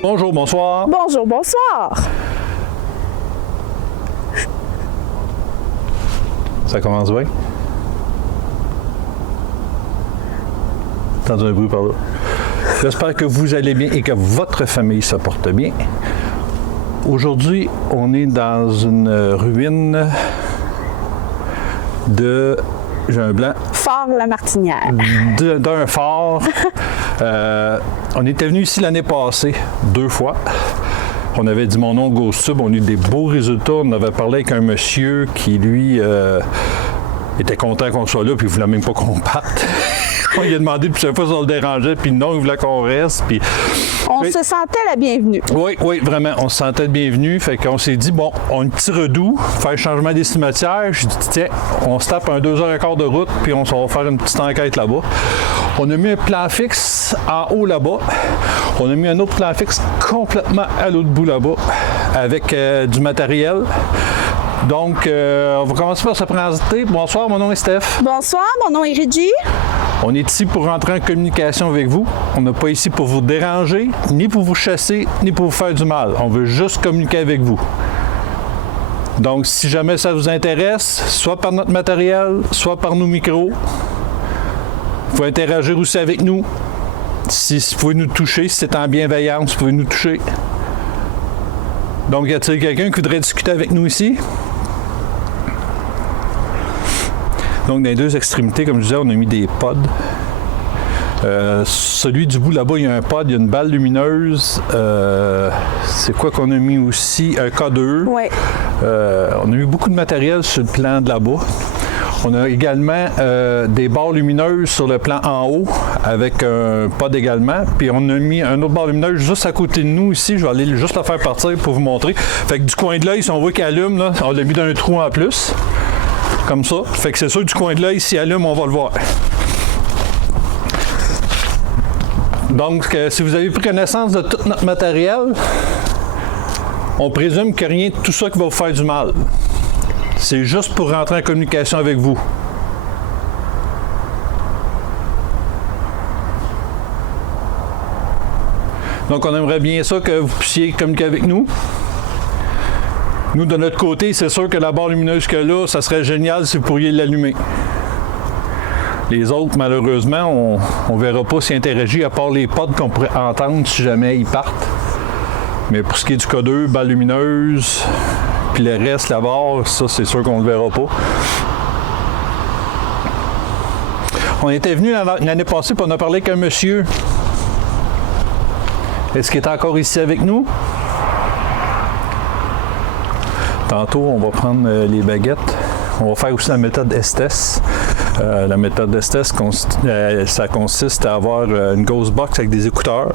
Bonjour, bonsoir. Bonjour, bonsoir. Ça commence bien? Entendu un bruit par là. J'espère que vous allez bien et que votre famille se porte bien. Aujourd'hui, on est dans une ruine de... J'ai un blanc. Fort La Martinière. D'un fort. On était venu ici l'année passée, 2 fois. On avait dit mon nom GhostTube, on a eu des beaux résultats. On avait parlé avec un monsieur qui, lui, était content qu'on soit là, puis il voulait même pas qu'on parte. On lui a demandé plusieurs fois si on le dérangeait, puis non, il voulait qu'on reste. Puis... On se sentait la bienvenue. Oui, vraiment, on se sentait bienvenue. Fait qu'on s'est dit, bon, on a un petit redout, faire le changement des cimetières. Je dis, tiens, on se tape un 2h15 de route, puis on va faire une petite enquête là-bas. On a mis un plan fixe en haut là-bas. On a mis un autre plan fixe complètement à l'autre bout là-bas, avec du matériel. Donc, on va commencer par se présenter. Bonsoir, mon nom est Steph. Bonsoir, mon nom est Reggie. On est ici pour rentrer en communication avec vous. On n'est pas ici pour vous déranger, ni pour vous chasser, ni pour vous faire du mal. On veut juste communiquer avec vous. Donc, si jamais ça vous intéresse, soit par notre matériel, soit par nos micros, vous pouvez interagir aussi avec nous. Si vous pouvez nous toucher, si c'est en bienveillance, vous pouvez nous toucher. Donc, y a-t-il quelqu'un qui voudrait discuter avec nous ici? Donc, dans les deux extrémités, comme je disais, on a mis des pods. Celui du bout là-bas, il y a un pod, il y a une balle lumineuse. C'est quoi qu'on a mis aussi? Un K2. Oui. On a mis beaucoup de matériel sur le plan de là-bas. On a également des barres lumineuses sur le plan en haut, avec un pod également. Puis on a mis un autre barre lumineuse juste à côté de nous ici. Je vais aller juste la faire partir pour vous montrer. Fait que du coin de l'œil, si on voit qu'il allume, là, on l'a mis dans un trou en plus. Comme ça. Fait que c'est sûr, du coin de l'œil, s'il allume, on va le voir. Donc, si vous avez pris connaissance de tout notre matériel, on présume qu'il n'y a rien de tout ça qui va vous faire du mal. C'est juste pour rentrer en communication avec vous. Donc, on aimerait bien ça que vous puissiez communiquer avec nous. Nous, de notre côté, c'est sûr que la barre lumineuse que là, ça serait génial si vous pourriez l'allumer. Les autres, malheureusement, on ne verra pas s'ils interagissent à part les pods qu'on pourrait entendre si jamais ils partent. Mais pour ce qui est du K2, balle lumineuse, puis le reste, la barre, ça, c'est sûr qu'on ne le verra pas. On était venu l'année passée, puis on a parlé avec un monsieur. Est-ce qu'il est encore ici avec nous? Tantôt, on va prendre les baguettes. On va faire aussi la méthode Estes. La méthode Estes, ça consiste à avoir une ghost box avec des écouteurs,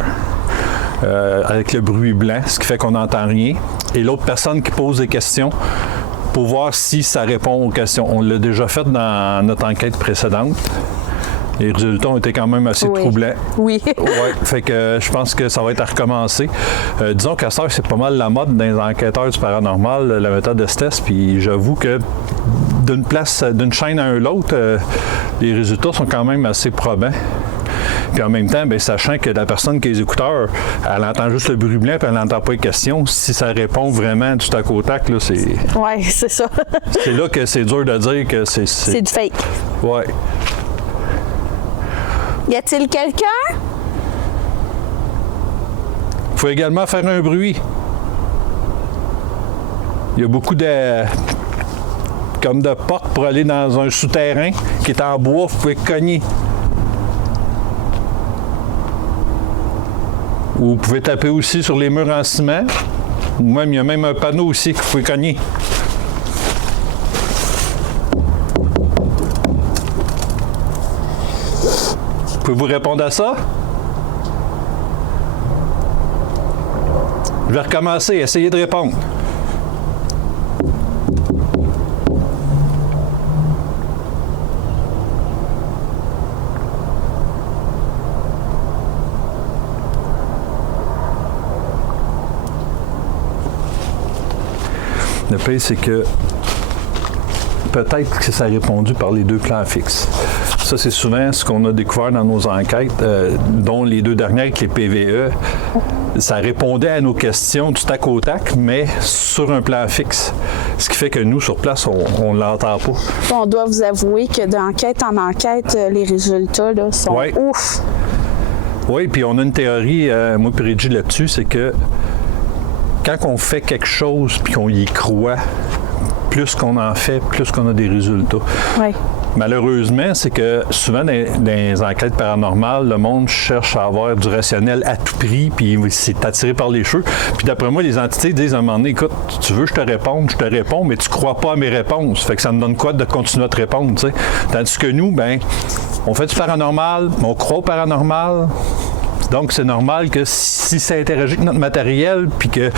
avec le bruit blanc, ce qui fait qu'on n'entend rien. Et l'autre personne qui pose des questions pour voir si ça répond aux questions. On l'a déjà fait dans notre enquête précédente. Les résultats ont été quand même assez troublants. Oui. Ouais, fait que je pense que ça va être à recommencer. Disons qu'à ça, c'est pas mal la mode dans les enquêteurs du paranormal, la méthode Estes, puis j'avoue que d'une chaîne à l'autre, les résultats sont quand même assez probants. Puis en même temps, bien, sachant que la personne qui a les écouteurs, elle entend juste le bruit blanc puis elle n'entend pas les questions. Si ça répond vraiment du tac au tac, là, c'est... Oui, c'est ça. C'est là que c'est dur de dire que c'est... C'est du fake. Ouais. Y a-t-il quelqu'un? Il faut également faire un bruit. Il y a beaucoup de... comme de portes pour aller dans un souterrain qui est en bois, vous pouvez cogner. Ou vous pouvez taper aussi sur les murs en ciment. Ou même, il y a même un panneau aussi que vous pouvez cogner. Pouvez-vous répondre à ça? Je vais recommencer. Essayez de répondre. Le pire, c'est que peut-être que ça a répondu par les deux plans fixes. ça, c'est souvent ce qu'on a découvert dans nos enquêtes, dont les 2 dernières avec les PVE. Ça répondait à nos questions du tac au tac, mais sur un plan fixe. Ce qui fait que nous, sur place, on ne l'entend pas. On doit vous avouer que d'enquête en enquête, les résultats là, sont ouf. Oui, puis on a une théorie, moi et Reggie, là-dessus, c'est que quand on fait quelque chose puis qu'on y croit, plus qu'on en fait, plus qu'on a des résultats. Oui. Malheureusement, c'est que souvent dans les enquêtes paranormales, le monde cherche à avoir du rationnel à tout prix, puis c'est attiré par les cheveux. Puis d'après moi, les entités disent à un moment donné, écoute, tu veux que je te réponds, mais tu crois pas à mes réponses. Fait que ça me donne quoi de continuer à te répondre, tu sais. Tandis que nous, ben, on fait du paranormal, on croit au paranormal. Donc, c'est normal que si ça interagit avec notre matériel, puis que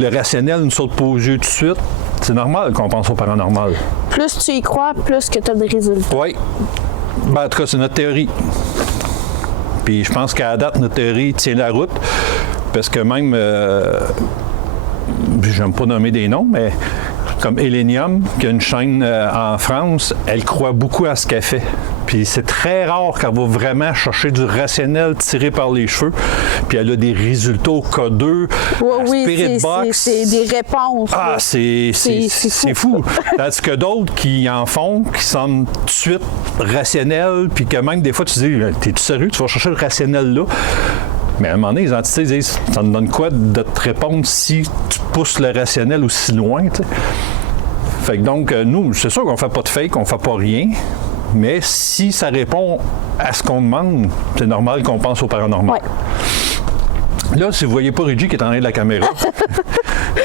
le rationnel nous saute pas aux yeux tout de suite, c'est normal qu'on pense au paranormal. Plus tu y crois, plus que tu as des résultats. Oui. Ben, en tout cas, c'est notre théorie. Puis je pense qu'à la date, notre théorie tient la route. Parce que même, j'aime pas nommer des noms, mais comme Elenium, qui a une chaîne en France, elle croit beaucoup à ce qu'elle fait. Puis c'est très rare qu'elle va vraiment chercher du rationnel tiré par les cheveux. Puis elle a des résultats au cas 2, Spirit Box. C'est des réponses. Ah, c'est fou. Tandis que d'autres qui en font, qui semblent tout de suite rationnels, puis que même des fois tu te dis, t'es-tu sérieux, tu vas chercher le rationnel là? Mais à un moment donné, les entités disent, ça me donne quoi de te répondre si tu pousses le rationnel aussi loin, tu sais? Fait que donc, nous, c'est sûr qu'on fait pas de fake, on fait pas rien. Mais si ça répond à ce qu'on demande, c'est normal qu'on pense au paranormal. Ouais. Là, si vous ne voyez pas Reggie qui est en arrière de la caméra,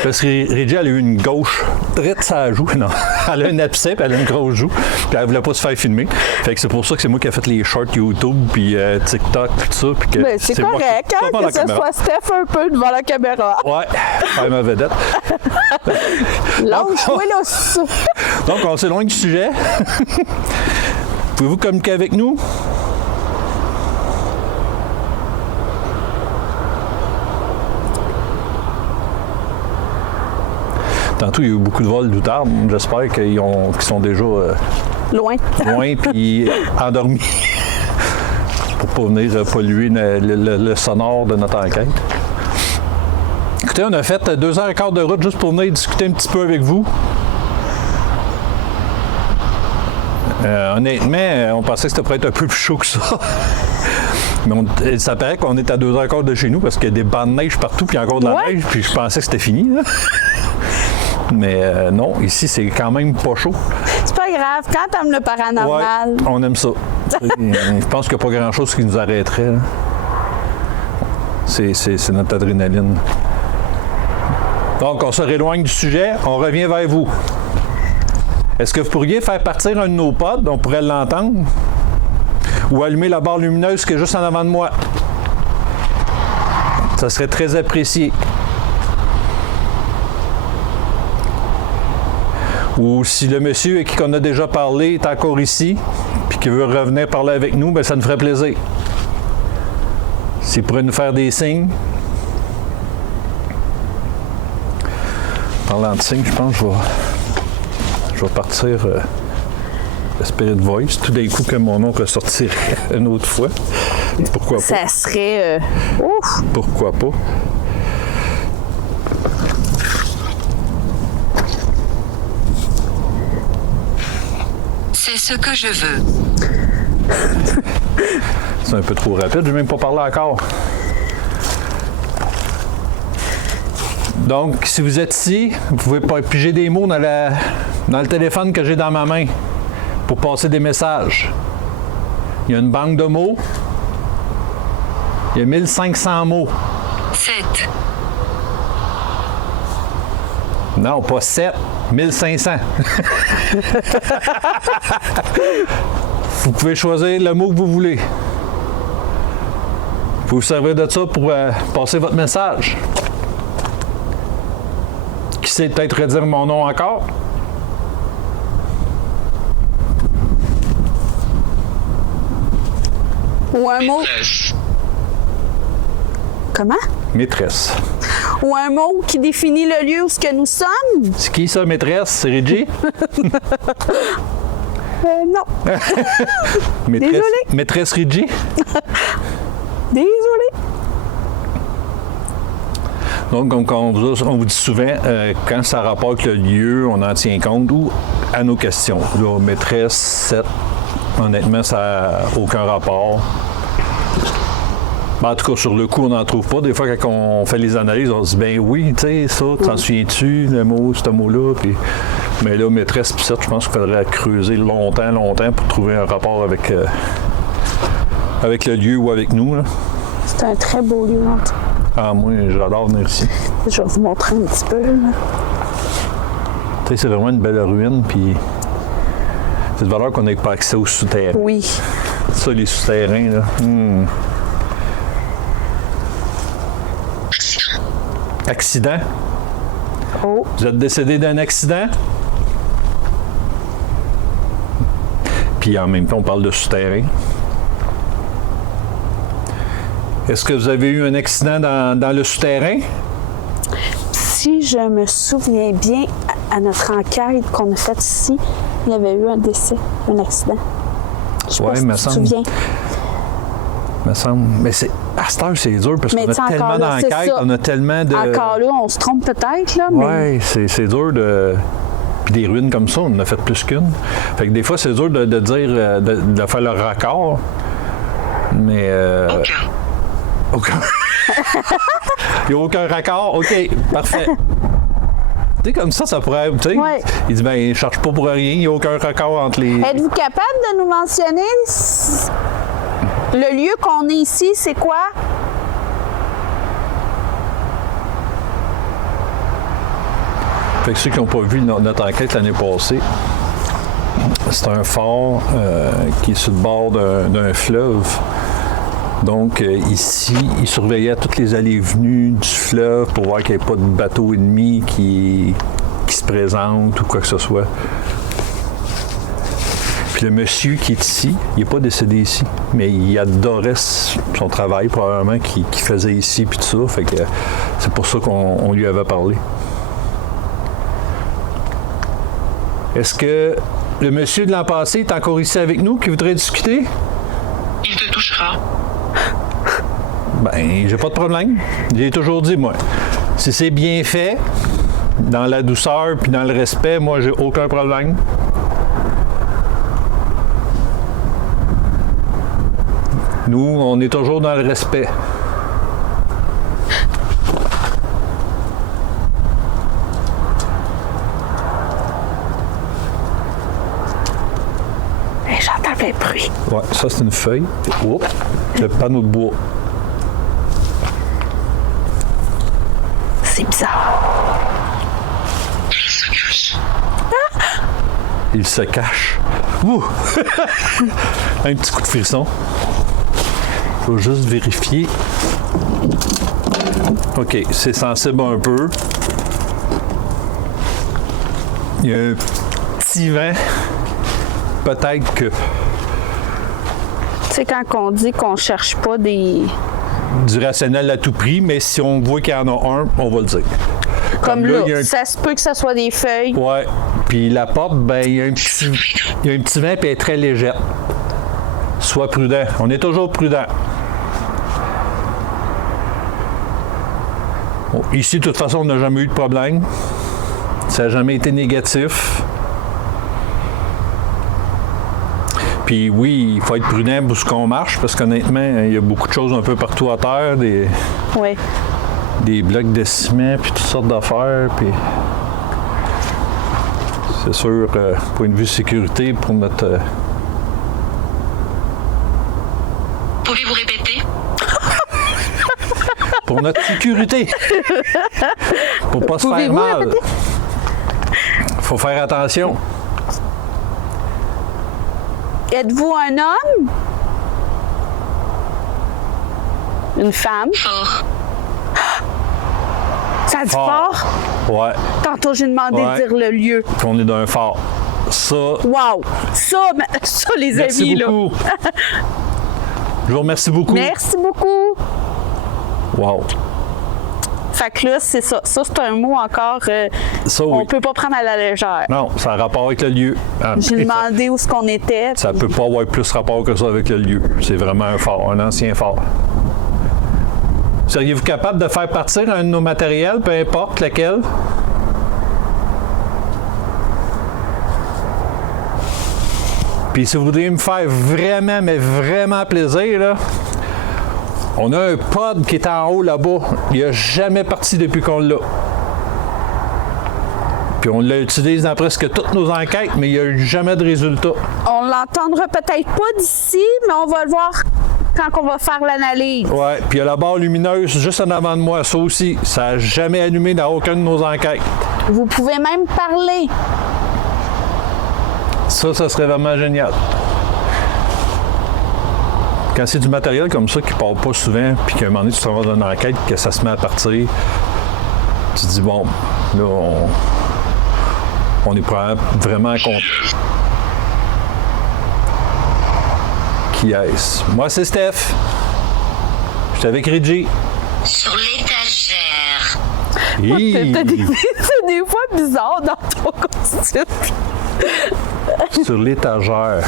parce que Reggie, elle a eu une gauche drette sur la joue. Non, elle a un abcès, puis elle a une grosse joue, puis elle ne voulait pas se faire filmer. Fait que c'est pour ça que c'est moi qui ai fait les shorts YouTube, puis TikTok, puis tout ça. Puis que mais c'est correct, hein, que ce soit Steph un peu devant la caméra. Ouais, ma vedette. Lâche-moi là. Donc, on s'éloigne du sujet. Pouvez-vous communiquer avec nous? Tantôt, il y a eu beaucoup de vols d'outardes. J'espère qu'ils sont déjà loin puis endormis pour pas venir polluer le sonore de notre enquête. Écoutez, on a fait 2h15 de route juste pour venir discuter un petit peu avec vous. Honnêtement, on pensait que c'était pourrait être un peu plus chaud que ça. Mais ça paraît qu'on est à 2h15 de chez nous parce qu'il y a des bancs de neige partout, puis encore de la neige, puis je pensais que c'était fini. Là. Mais non, ici, c'est quand même pas chaud. C'est pas grave. Quand t'aimes le paranormal... Ouais, on aime ça. Je pense qu'il n'y a pas grand-chose qui nous arrêterait. Là. C'est notre adrénaline. Donc, on se rééloigne du sujet. On revient vers vous. Est-ce que vous pourriez faire partir un de nos pods? On pourrait l'entendre. Ou allumer la barre lumineuse qui est juste en avant de moi. Ça serait très apprécié. Ou si le monsieur avec qui on a déjà parlé est encore ici, puis qu'il veut revenir parler avec nous, bien, ça nous ferait plaisir. S'il pourrait nous faire des signes. Parlant de signes, je pense que je vais partir le Spirit Voice. Tout d'un coup, que mon nom ressortirait une autre fois. Pourquoi pas? Ça serait... Ouf! Pourquoi pas? C'est ce que je veux. C'est un peu trop rapide, je n'ai même pas parlé encore. Donc, si vous êtes ici, vous pouvez pas piger des mots dans le téléphone que j'ai dans ma main pour passer des messages. Il y a une banque de mots. Il y a 1500 mots. 7. Non, pas 7, 1500. Vous pouvez choisir le mot que vous voulez. Vous pouvez vous servir de ça pour passer votre message. Qui sait peut-être redire mon nom encore? Ou un mot... Comment? Maîtresse. Ou un mot qui définit le lieu où ce que nous sommes? C'est qui ça, maîtresse? C'est Reggie? Non. Désolée. Maîtresse Ridji? Désolée. Donc, comme on vous dit souvent, quand ça rapporte le lieu, on en tient compte ou à nos questions. Là, maîtresse, 7, honnêtement, ça n'a aucun rapport. Ben, en tout cas, sur le coup, on n'en trouve pas. Des fois, quand on fait les analyses, on se dit, ben oui, tu sais, ça, t'en souviens-tu, ce mot-là? Puis... Mais là, maîtresse, puis 7, je pense qu'il faudrait creuser longtemps pour trouver un rapport avec le lieu ou avec nous. Là. C'est un très beau lieu, en tout cas. Ah, moi, j'adore venir ici. Je vais vous montrer un petit peu. Là. Tu sais, c'est vraiment une belle ruine, puis c'est de valeur qu'on n'ait pas accès aux souterrains. Oui. Ça, les souterrains, là. Accident? Oh. Vous êtes décédé d'un accident? Puis en même temps, on parle de souterrain. Est-ce que vous avez eu un accident dans le souterrain? Si je me souviens bien, à notre enquête qu'on a faite ici, il y avait eu un décès, un accident. Je sais pas si tu te souviens. Me semble. Mais c'est, à cette heure, c'est dur parce qu'on a tellement d'enquêtes, on a tellement de... Encore là, on se trompe peut-être, là, mais... Oui, c'est dur de... Puis des ruines comme ça, on en a fait plus qu'une. Fait que des fois, c'est dur de dire, de faire le raccord. Mais... Aucun. Il n'y a aucun raccord? OK, parfait. Tu sais, comme ça pourrait... Tu sais, ouais. Il dit, ben, il ne cherche pas pour rien, il n'y a aucun raccord entre les... Êtes-vous capable de nous mentionner le lieu qu'on est ici, c'est quoi? Fait que ceux qui n'ont pas vu notre enquête l'année passée, c'est un fort qui est sur le bord d'un fleuve. Donc, ici, ils surveillaient toutes les allées et venues du fleuve pour voir qu'il n'y ait pas de bateau ennemi qui se présente ou quoi que ce soit. Puis le monsieur qui est ici, il n'est pas décédé ici, mais il adorait son travail probablement qu'il faisait ici puis tout ça. Fait que c'est pour ça qu'on lui avait parlé. Est-ce que le monsieur de l'an passé est encore ici avec nous, qui voudrait discuter? Il te touchera. Ben, j'ai pas de problème. J'ai toujours dit, moi, si c'est bien fait, dans la douceur puis dans le respect, moi, j'ai aucun problème. Nous, on est toujours dans le respect. J'entends plein de bruit. Ouais, ça, c'est une feuille. Oups, le panneau de bois. C'est bizarre. Il se cache. Il se cache. Ouh! Un petit coup de frisson. Il faut juste vérifier. OK, c'est sensible un peu. Il y a un petit vent. Peut-être que... Tu sais, quand on dit qu'on cherche pas des... du rationnel à tout prix, mais si on voit qu'il y en a un, on va le dire. Comme là, ça se peut que ce soit des feuilles. Ouais. Puis la porte, ben il y a un petit vent, puis elle est très légère. Sois prudent. On est toujours prudent. Bon, ici, de toute façon, on n'a jamais eu de problème. Ça n'a jamais été négatif. Puis oui, il faut être prudent pour ce qu'on marche, parce qu'honnêtement, il y a beaucoup de choses un peu partout à terre, des blocs de ciment, puis toutes sortes d'affaires, puis c'est sûr, point de vue sécurité, pour notre... Pouvez-vous répéter? Pour notre sécurité! Pour pas se faire mal. Faut faire attention. Êtes-vous un homme? Une femme? Fort. Ça dit fort? Ouais. Tantôt, j'ai demandé de dire le lieu. Puis on est dans un fort. Ça... Wow! Ça les merci amis, beaucoup. là. Je vous remercie beaucoup. Merci beaucoup. Wow. Fait Fait que là, c'est ça. Ça, c'est un mot encore Ça, on oui. peut pas prendre à la légère. Non, ça a rapport avec le lieu. J'ai demandé où est-ce qu'on était. Ça peut pas avoir plus rapport que ça avec le lieu. C'est vraiment un fort, un ancien fort. Seriez-vous capable de faire partir un de nos matériels, peu importe lequel? Puis si vous voudriez me faire vraiment, mais vraiment plaisir, là, on a un pod qui est en haut là-bas. Il n'a jamais parti depuis qu'on l'a. Puis on l'utilise dans presque toutes nos enquêtes, mais il n'y a eu jamais de résultat. On l'entendra peut-être pas d'ici, mais on va le voir quand on va faire l'analyse. Ouais, puis il y a la barre lumineuse juste en avant de moi, ça aussi. Ça n'a jamais allumé dans aucune de nos enquêtes. Vous pouvez même parler. Ça serait vraiment génial. Quand c'est du matériel comme ça qui ne part pas souvent, puis qu'à un moment donné, tu te vas dans une enquête, que ça se met à partir, tu te dis, bon, là, on est vraiment content. Qui est-ce? Moi, c'est Steph. Je suis avec Reggie. Sur l'étagère. T'as des fois bizarre dans ton costume. Sur l'étagère.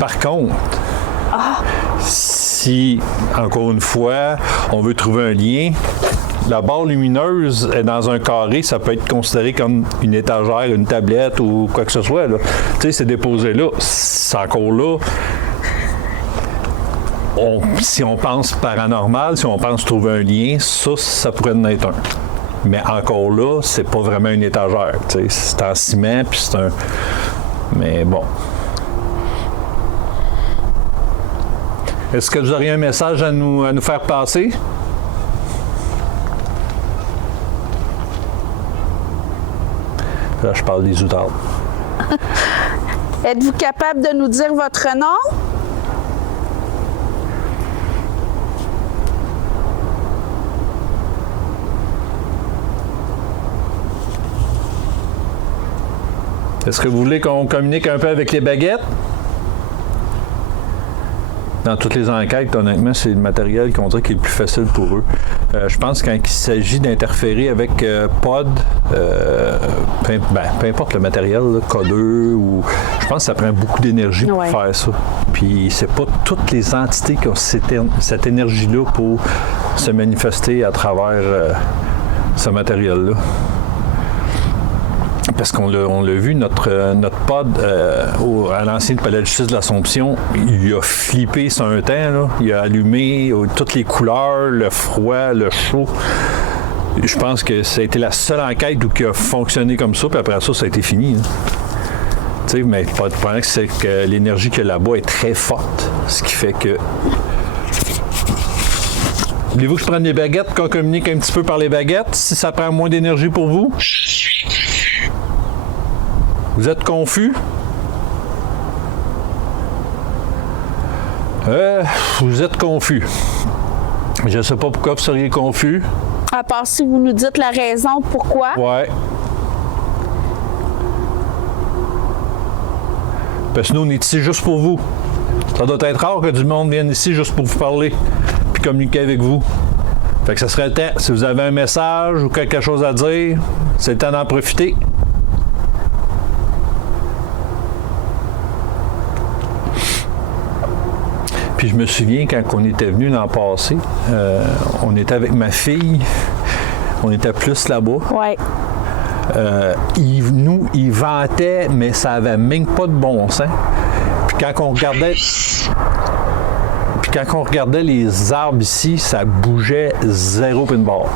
Par contre, si, encore une fois, on veut trouver un lien, la barre lumineuse est dans un carré, ça peut être considéré comme une étagère, une tablette ou quoi que ce soit. Là. Tu sais, c'est déposé là. C'est encore là. Si on pense paranormal, si on pense trouver un lien, ça pourrait en être un. Mais encore là, c'est pas vraiment une étagère. Tu sais, c'est en ciment, puis c'est un... Mais bon. Est-ce que vous auriez un message à nous faire passer? Là, je parle des outardes. Êtes-vous capable de nous dire votre nom? Est-ce que vous voulez qu'on communique un peu avec les baguettes? Dans toutes les enquêtes, honnêtement, c'est le matériel qu'on dirait qui est le plus facile pour eux. Je pense que quand il s'agit d'interférer avec pod, peu importe le matériel, là, K2, ou je pense que ça prend beaucoup d'énergie pour faire ça. Puis c'est pas toutes les entités qui ont cette énergie-là pour se manifester à travers ce matériel-là. Parce qu'on l'a vu, notre pod à l'ancien palais de justice de l'Assomption, il a flippé sur un temps, là. Il a allumé toutes les couleurs, le froid, le chaud. Je pense que ça a été la seule enquête qui a fonctionné comme ça, puis après ça a été fini. Tu sais, mais le problème, c'est que l'énergie qu'il y a là-bas est très forte, ce qui fait que... Voulez-vous que je prenne les baguettes, qu'on communique un petit peu par les baguettes, si ça prend moins d'énergie pour vous? Vous êtes confus? Vous êtes confus. Je ne sais pas pourquoi vous seriez confus. À part si vous nous dites la raison pourquoi. Ouais. Parce que nous, on est ici juste pour vous. Ça doit être rare que du monde vienne ici juste pour vous parler puis communiquer avec vous. Fait que ça serait le temps. Si vous avez un message ou quelque chose à dire, c'est le temps d'en profiter. Puis je me souviens quand on était venu l'an passé, on était avec ma fille, on était plus là-bas. Ouais. Il ventait, mais ça avait même pas de bon sens. Puis quand on regardait les arbres ici, ça bougeait zéro pin barre.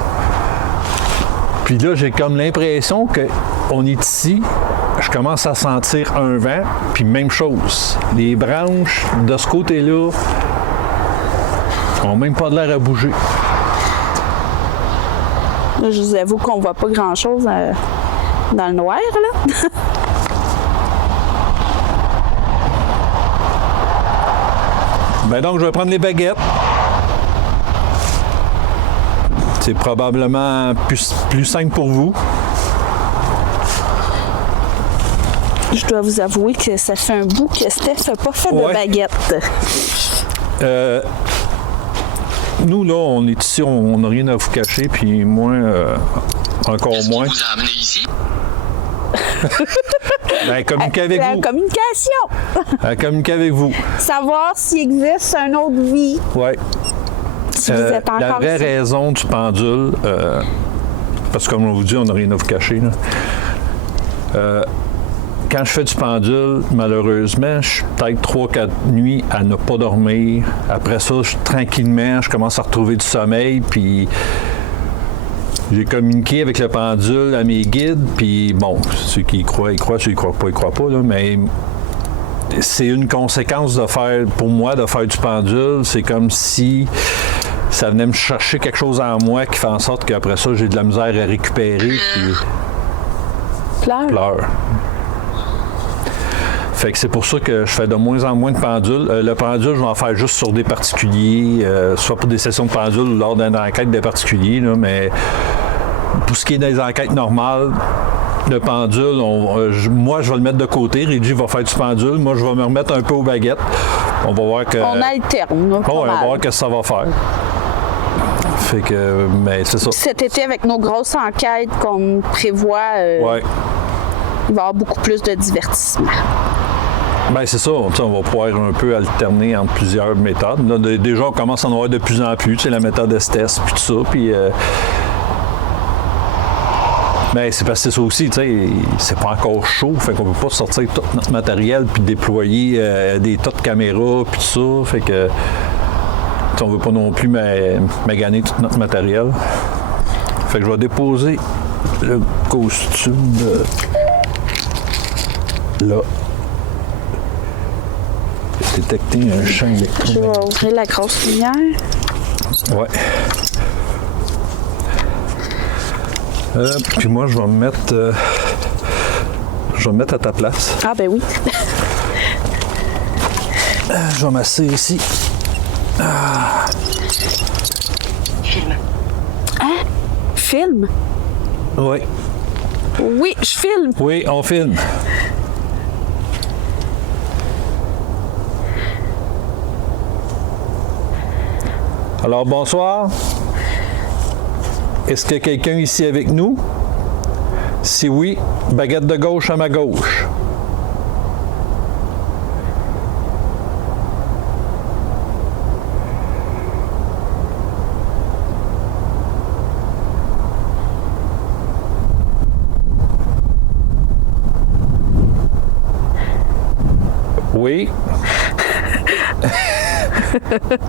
Puis là, j'ai comme l'impression qu'on est ici, je commence à sentir un vent, puis même chose. Les branches de ce côté-là n'ont même pas de l'air à bouger. Là, je vous avoue qu'on voit pas grand-chose dans le noir, là. Ben donc, je vais prendre les baguettes. C'est probablement plus simple pour vous. Je dois vous avouer que ça fait un bout que Steph n'a pas fait de baguette. nous, là, on est ici, on n'a rien à vous cacher, puis moi, encore Qu'est-ce moins. qui vous a amené ici? Ben, communiquer avec La vous. communication. Communiquer avec vous. Savoir s'il existe une autre vie. Oui. Si vous êtes La encore vraie ici. raison du pendule, parce que comme on vous dit, on n'a rien à vous cacher. Là. Quand je fais du pendule, malheureusement, je suis peut-être 3-4 nuits à ne pas dormir. Après ça, tranquillement, je commence à retrouver du sommeil, puis j'ai communiqué avec le pendule à mes guides, puis bon, ceux qui y croient, ils croient, ceux qui y croient pas, là, mais c'est une conséquence de faire, pour moi, de faire du pendule. C'est comme si ça venait me chercher quelque chose en moi qui fait en sorte qu'après ça, j'ai de la misère à récupérer, puis pleure. Fait que c'est pour ça que je fais de moins en moins de pendules. Le pendule, je vais en faire juste sur des particuliers, soit pour des sessions de pendule ou lors d'une enquête des particuliers, là, mais pour ce qui est des enquêtes normales, le pendule, moi, je vais le mettre de côté. Reggie va faire du pendule. Moi, je vais me remettre un peu aux baguettes. On va voir que... On alterne. Là, pas on va mal. voir ce que ça va faire. Fait que, mais c'est ça. Cet été, avec nos grosses enquêtes qu'on prévoit, Ouais. il va y avoir beaucoup plus de divertissement. Ben c'est ça, on va pouvoir un peu alterner entre plusieurs méthodes. Là, déjà, on commence à en avoir de plus en plus, la méthode Estes, puis tout ça, puis... Mais c'est parce que c'est ça aussi, tu sais, c'est pas encore chaud, fait qu'on peut pas sortir tout notre matériel puis déployer des tas de caméras puis tout ça, fait que... on veut pas non plus maganer tout notre matériel. Fait que je vais déposer le costume là. Détecter un champ Je électromagnétique. vais ouvrir la grosse lumière. Ouais. Puis moi, je vais me mettre... je vais me mettre à ta place. Ah ben oui. Je vais m'asseoir ici. Film. Film? Oui. Oui, je filme. Oui, on filme. Alors, bonsoir. Est-ce qu'il y a quelqu'un ici avec nous? Si oui, baguette de gauche à ma gauche. Oui.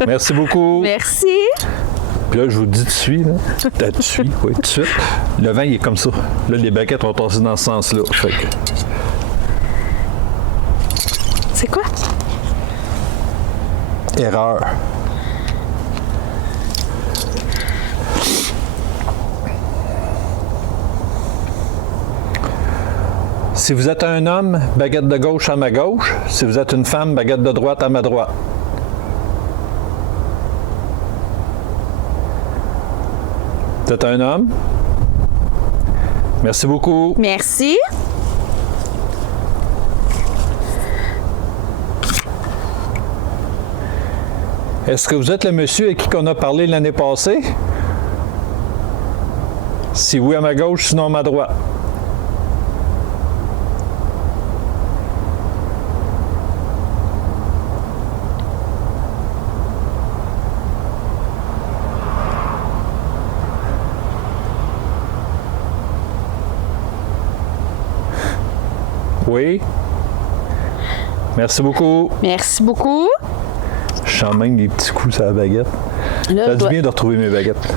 Merci beaucoup. Merci. Puis là, je vous dis tout de suite, là. Tout de suite, oui, tout de suite. Le vent, il est comme ça. Là, les baguettes vont passer dans ce sens-là. Fait que... C'est quoi? Erreur. Si vous êtes un homme, baguette de gauche à ma gauche. Si vous êtes une femme, baguette de droite à ma droite. Vous êtes un homme? Merci beaucoup. Merci. Est-ce que vous êtes le monsieur avec qui on a parlé l'année passée? Si oui, à ma gauche, sinon à ma droite. Oui. Merci beaucoup. Merci beaucoup. Je sens même des petits coups sur la baguette. Là, Ça je du dois- bien de retrouver mes baguettes.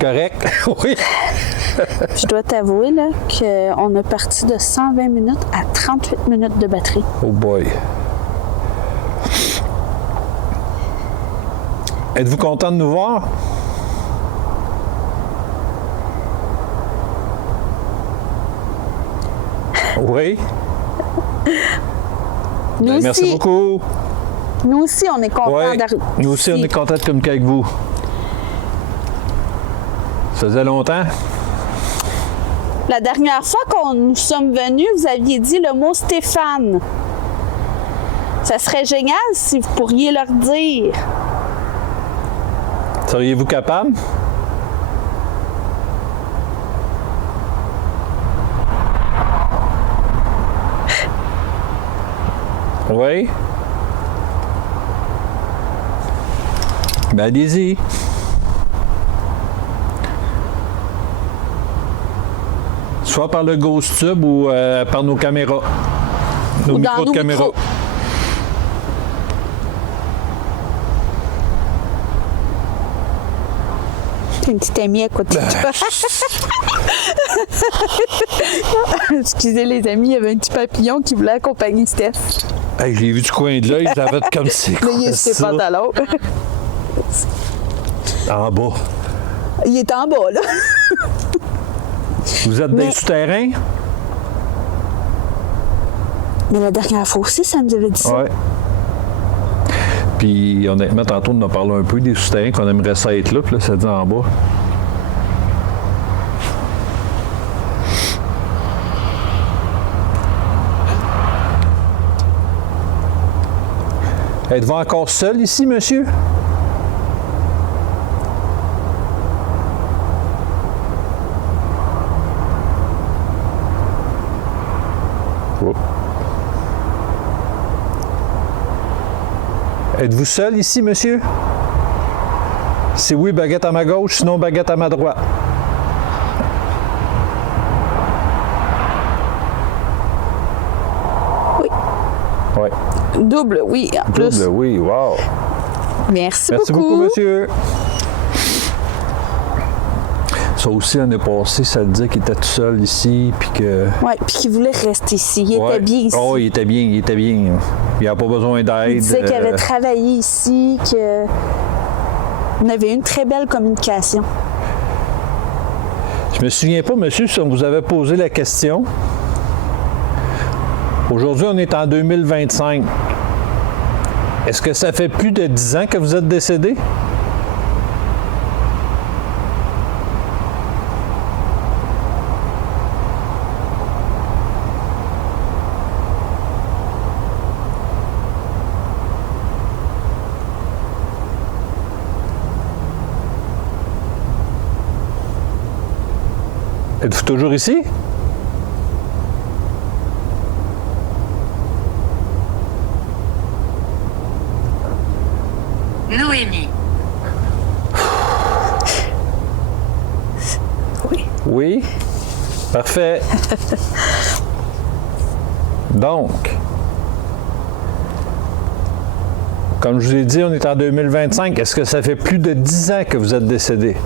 Correct? Oui. Je dois t'avouer là, qu'on a parti de 120 minutes à 38 minutes de batterie. Oh boy. Êtes-vous content de nous voir? Oui. Nous Ben, merci aussi, beaucoup. nous aussi, on est contents Ouais. d'arriver. Nous aussi, on est contents de communiquer avec vous. Ça faisait longtemps? La dernière fois qu'on nous sommes venus, vous aviez dit le mot Stéphane. Ça serait génial si vous pourriez leur dire. Seriez-vous capable? Oui? Ben, allez-y. Soit par le Ghost Tube ou par nos caméras. Nos Ou dans micros de nos caméra. micros. J'ai une petite amie à côté de toi. Excusez les amis, il y avait un petit papillon qui voulait accompagner Steph. Hey, je l'ai vu du coin de l'œil, ça va être comme c'est Mais il quoi est ses ça? pantalons. En bas. Il est en bas, là. Vous êtes Mais- des souterrains? Mais la dernière fois aussi, ça nous avait dit ça. Oui. Puis honnêtement, tantôt, on a parlé un peu des souterrains qu'on aimerait ça être là, puis là, ça dit en bas. Êtes-vous encore seul ici, monsieur? Oh. Êtes-vous seul ici, monsieur? Si oui, baguette à ma gauche, sinon baguette à ma droite. Oui. Oui. Double, oui, en plus. Double, oui, wow. Merci Merci beaucoup. beaucoup, monsieur. Ça aussi, l'année passée, ça le disait qu'il était tout seul ici, puis que... Oui, puis qu'il voulait rester ici. Il Ouais. était bien ici. Oh, il était bien, il était bien. Il n'a pas besoin d'aide. Il disait qu'il avait travaillé ici, qu'on avait une très belle communication. Je me souviens pas, monsieur, si on vous avait posé la question. Aujourd'hui, on est en 2025. Est-ce que ça fait plus de 10 ans que vous êtes décédé? Êtes-vous toujours ici? Noémie. Oui. Oui? Parfait. Donc, comme je vous ai dit, on est en 2025. Est-ce que ça fait plus de 10 ans que vous êtes décédé?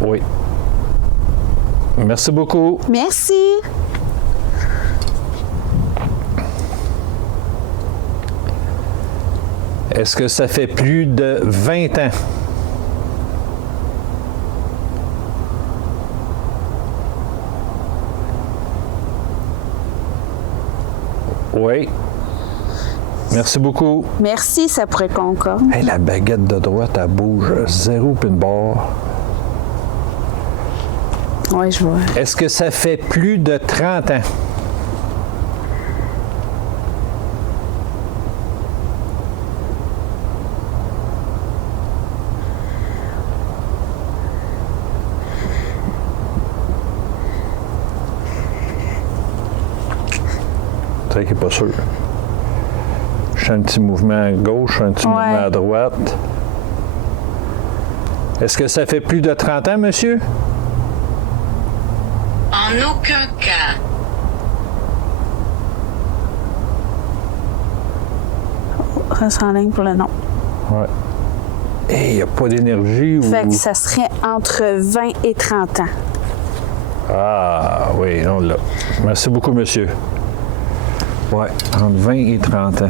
Oui. Merci beaucoup. Merci. Est-ce que ça fait plus de 20 ans? Oui. Merci beaucoup. Merci, ça pourrait concordre. Hey, la baguette de droite, elle bouge zéro puis une barre. Oui, je vois. Est-ce que ça fait plus de 30 ans? C'est vrai qu'il n'est pas sûr. Je fais un petit mouvement à gauche, un petit Ouais. mouvement à droite. Est-ce que ça fait plus de 30 ans, monsieur? En aucun cas. Reste en ligne pour le nom. Ouais. Et il n'y a pas d'énergie ou... Fait que ça serait entre 20 et 30 ans. Ah, oui, on l'a. Merci beaucoup, monsieur. Ouais, entre 20 et 30 ans.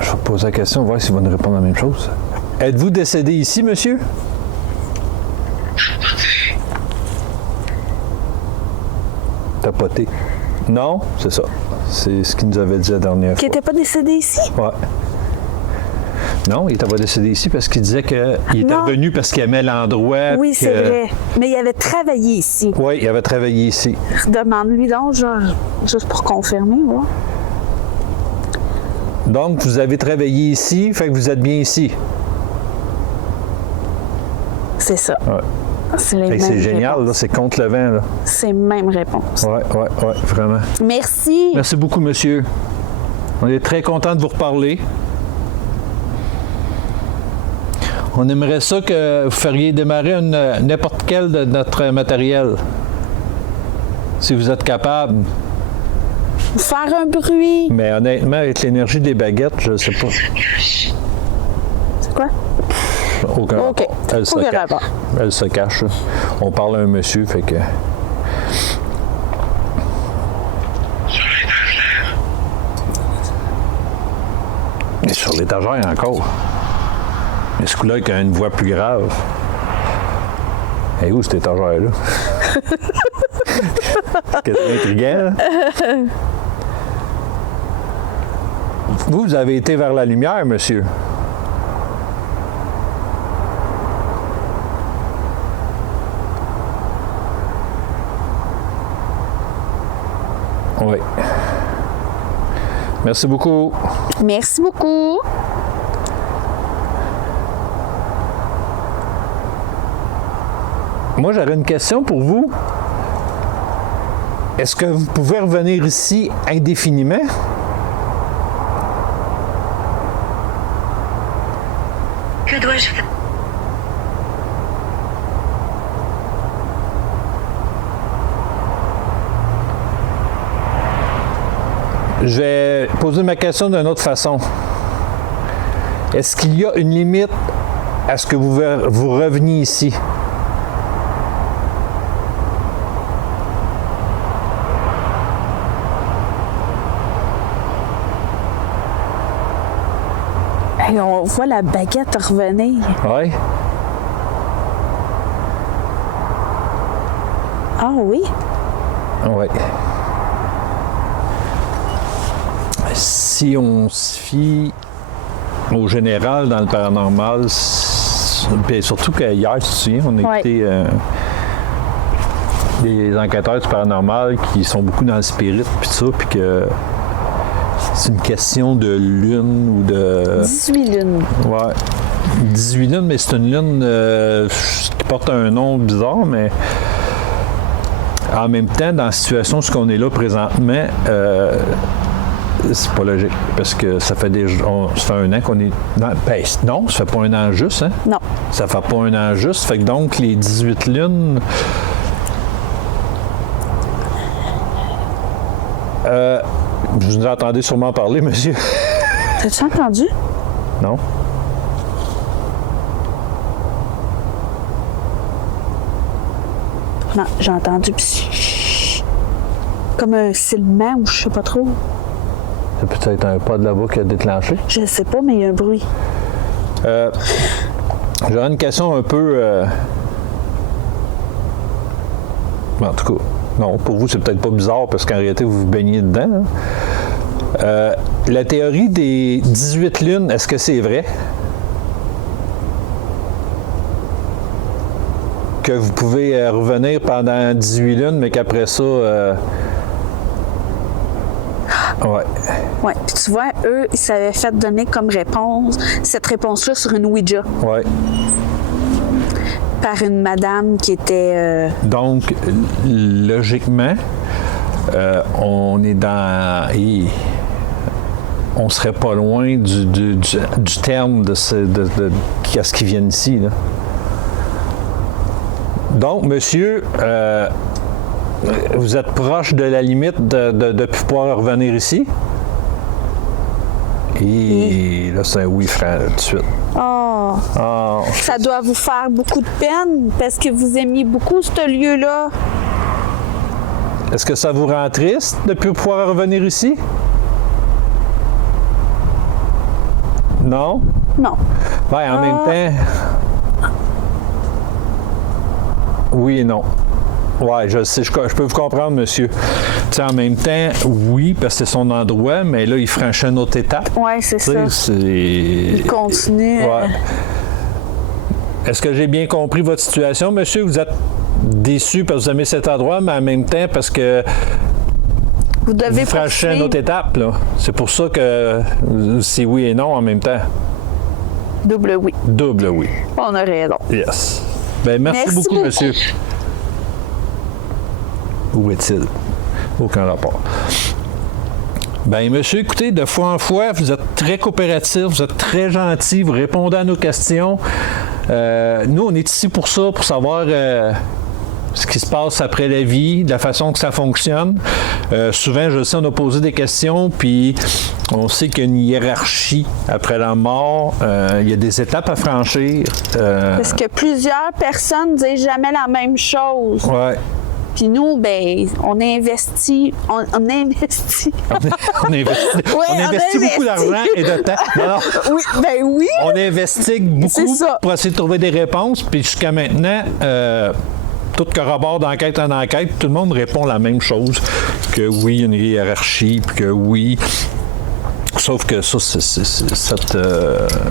Je vais poser la question, voir s'il va nous répondre la même chose. Êtes-vous décédé ici, monsieur? Tapoté. Non, c'est ça. C'est ce qu'il nous avait dit la dernière Qui fois. n'était pas décédé ici? Ouais. Non, il n'était pas décédé ici parce qu'il disait qu'il était Non. revenu parce qu'il aimait l'endroit. Oui, puis c'est que- vrai. Mais il avait travaillé ici. Oui, il avait travaillé ici. Demande-lui donc, juste pour confirmer, ouais. Donc, vous avez travaillé ici, fait que vous êtes bien ici. C'est ça. Ouais. C'est les Fait que mêmes c'est génial, réponses. là, c'est contre le vent. Là. C'est même réponse. Oui, vraiment. Merci. Merci beaucoup, monsieur. On est très content de vous reparler. On aimerait ça que vous feriez démarrer n'importe quel de notre matériel. Si vous êtes capable. Faire un bruit. Mais honnêtement, avec l'énergie des baguettes, je ne sais pas. C'est quoi? Aucun OK. rapport. Elle se Aucun cache. rapport. Elle se cache. On parle à un monsieur, fait que... Mais sur l'étagère encore. Mais ce coup-là, il a une voix plus grave. Et où cette étagère-là? C'est intriguant, hein? Vous avez été vers la lumière, monsieur. Oui. Merci beaucoup. Merci beaucoup. Moi, j'aurais une question pour vous. Est-ce que vous pouvez revenir ici indéfiniment? Que dois-je faire? Je vais poser ma question d'une autre façon. Est-ce qu'il y a une limite à ce que vous reveniez ici? Et on voit la baguette revenir. Oui. Ah oui? Oui. Si on se fie au général dans le paranormal, puis surtout qu'hier, tu te souviens, on a Ouais. été des enquêteurs du paranormal qui sont beaucoup dans le spirit, puis ça, puis que c'est une question de lune ou de... 18 lunes. Ouais. 18 lunes, mais c'est une lune qui porte un nom bizarre, mais en même temps, dans la situation où on est là présentement, c'est pas logique, parce que ça fait ça fait un an qu'on est... Non, ça fait pas un an juste, hein? Non. Ça fait pas un an juste, fait que donc les 18 lunes... vous entendez sûrement parler, monsieur. T'as-tu entendu? Non? Non, j'ai entendu comme un silement ou je sais pas trop. C'est peut-être un pas de là-bas qui a déclenché. Je sais pas, mais il y a un bruit. J'aurais une question un peu... En tout cas, non, pour vous, c'est peut-être pas bizarre parce qu'en réalité, vous vous baignez dedans. Hein? La théorie des 18 lunes, est-ce que c'est vrai? Que vous pouvez revenir pendant 18 lunes, mais qu'après ça... Ouais. Ouais. Puis tu vois, eux, ils s'avaient fait donner comme réponse cette réponse-là sur une Ouija Ouais. par une madame qui était. Donc, logiquement, on est dans... on serait pas loin du terme de ce qui vient ici. Là. Donc, monsieur, vous êtes proche de la limite de pouvoir revenir ici? Et là, c'est un oui franc, tout de suite. Oh, Ah, ça doit vous faire beaucoup de peine parce que vous aimiez beaucoup ce lieu-là. est-ce que ça vous rend triste de ne plus pouvoir revenir ici? Non? Non. Ben, en même temps, oui et non. Oui, je sais, je peux vous comprendre, monsieur. Tu sais, en même temps, oui, parce que c'est son endroit, mais là, il franchit une autre étape. Oui, c'est Tu sais, ça. c'est... Il continue. Ouais. Est-ce que j'ai bien compris votre situation, monsieur? Vous êtes déçu parce que vous aimez cet endroit, mais en même temps, parce que Vous devez vous franchez une poursuivre. autre étape, là. C'est pour ça que c'est oui et non en même temps. Double oui. Double oui. On a raison. Yes. Ben, merci Merci beaucoup, beaucoup. monsieur. Où est-il? Aucun rapport. Ben, monsieur, écoutez, de fois en fois, vous êtes très coopératif, vous êtes très gentil, vous répondez à nos questions. Nous, on est ici pour ça, pour savoir ce qui se passe après la vie, de la façon que ça fonctionne. Souvent, je sais, on a posé des questions, puis on sait qu'il y a une hiérarchie après la mort. Il y a des étapes à franchir. Parce que plusieurs personnes disent jamais la même chose. Ouais. Puis nous, ben, on investit. On investit. On investit, Ouais, on investit beaucoup d'argent et de temps. Non, non. Oui, ben oui. On investigue beaucoup C'est ça. pour essayer de trouver des réponses. Puis jusqu'à maintenant, tout corrobore d'enquête en enquête. Tout le monde répond la même chose. Que oui, il y a une hiérarchie, puis que oui. Sauf que ça,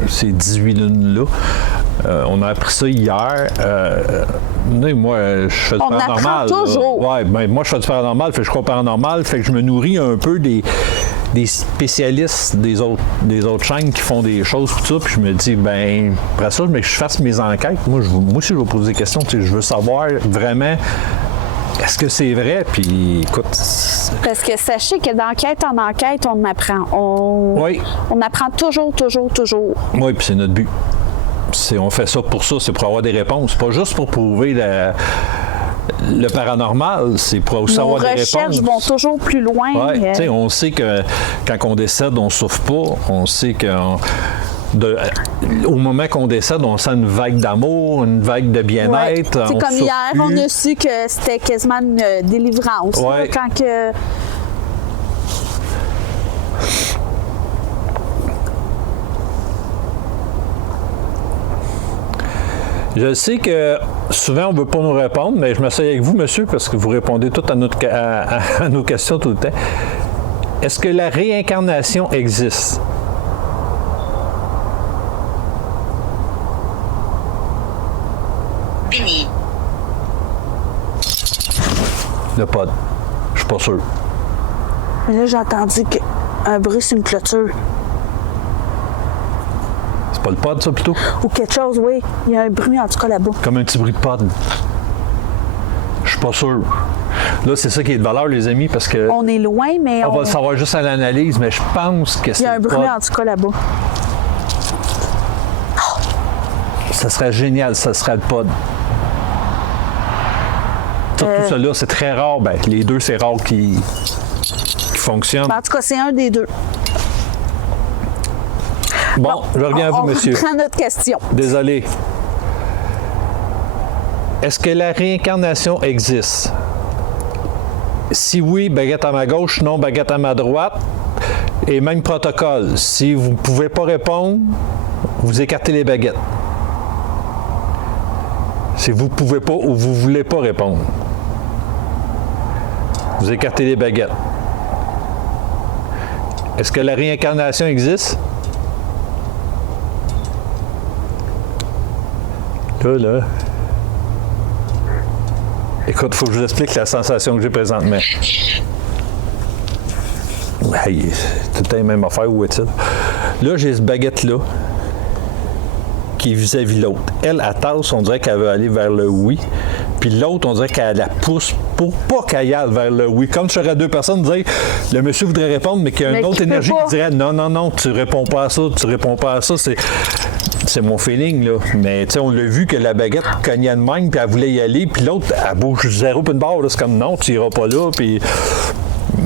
ces 18 lunes-là, on a appris ça hier. Moi, je fais du On apprend paranormal. toujours. Oui, ben, moi, je fais du paranormal, fait que je crois au paranormal, fait que je me nourris un peu des spécialistes des autres chaînes qui font des choses, tout ça, puis je me dis, ben, après ça, mais que je fasse mes enquêtes. Moi aussi, je vais poser des questions. Tu sais, je veux savoir vraiment, est-ce que c'est vrai? Puis, écoute... Parce que sachez que d'enquête en enquête, on apprend. Oui. On apprend toujours. Oui, puis c'est notre but. On fait ça, c'est pour avoir des réponses. Pas juste pour prouver le paranormal, c'est pour aussi Nos avoir des réponses. recherches vont toujours plus loin. Oui, tu sais, on sait que quand on décède, on ne souffre pas. On sait que au moment qu'on décède, on sent une vague d'amour, une vague de bien-être. C'est on comme souffre hier, plus. on a su que c'était quasiment une délivrance. là, Ouais. quand que... Je sais que souvent, on ne veut pas nous répondre, mais je m'asseye avec vous, monsieur, parce que vous répondez tout à nos questions tout le temps. Est-ce que la réincarnation existe? Béni. Le pod. Je suis pas sûr. Mais là, j'ai entendu un bruit sur une clôture. C'est pas le pod, ça, plutôt? Ou quelque chose, oui. Il y a un bruit, en tout cas, là-bas. Comme un petit bruit de pod. Je suis pas sûr. Là, c'est ça qui est de valeur, les amis, parce que On est loin, mais on va le savoir juste à l'analyse, mais je pense que il c'est y a un le bruit, pod. en tout cas, là-bas. Ça serait génial, ça serait le pod. Tout cela, c'est très rare. Ben, les deux, c'est rare qui fonctionnent. Ben, en tout cas, c'est un des deux. Bon, je reviens à vous, monsieur. On reprend notre question. Désolé. Est-ce que la réincarnation existe? Si oui, baguette à ma gauche, non, baguette à ma droite. Et même protocole. Si vous ne pouvez pas répondre, vous écartez les baguettes. Si vous ne pouvez pas ou vous ne voulez pas répondre, vous écartez les baguettes. Est-ce que la réincarnation existe? Là. Écoute, il faut que je vous explique la sensation que j'ai présentement. Hey, tout le temps la même affaire, où est-il? Là, j'ai cette baguette-là qui est vis-à-vis l'autre. Elle tasse, on dirait qu'elle veut aller vers le oui. Puis l'autre, on dirait qu'elle la pousse pour pas qu'elle aille vers le oui. Comme si j'aurais deux personnes, dire le monsieur voudrait répondre, mais qu'il y a une Mais autre qui peut énergie pas. qui dirait non, tu réponds pas à ça, tu réponds pas à ça. C'est mon feeling, là. Mais, tu sais, on l'a vu que la baguette cognait de même, puis elle voulait y aller, puis l'autre, elle bouge zéro puis une barre, là. C'est comme non, tu iras pas là, puis.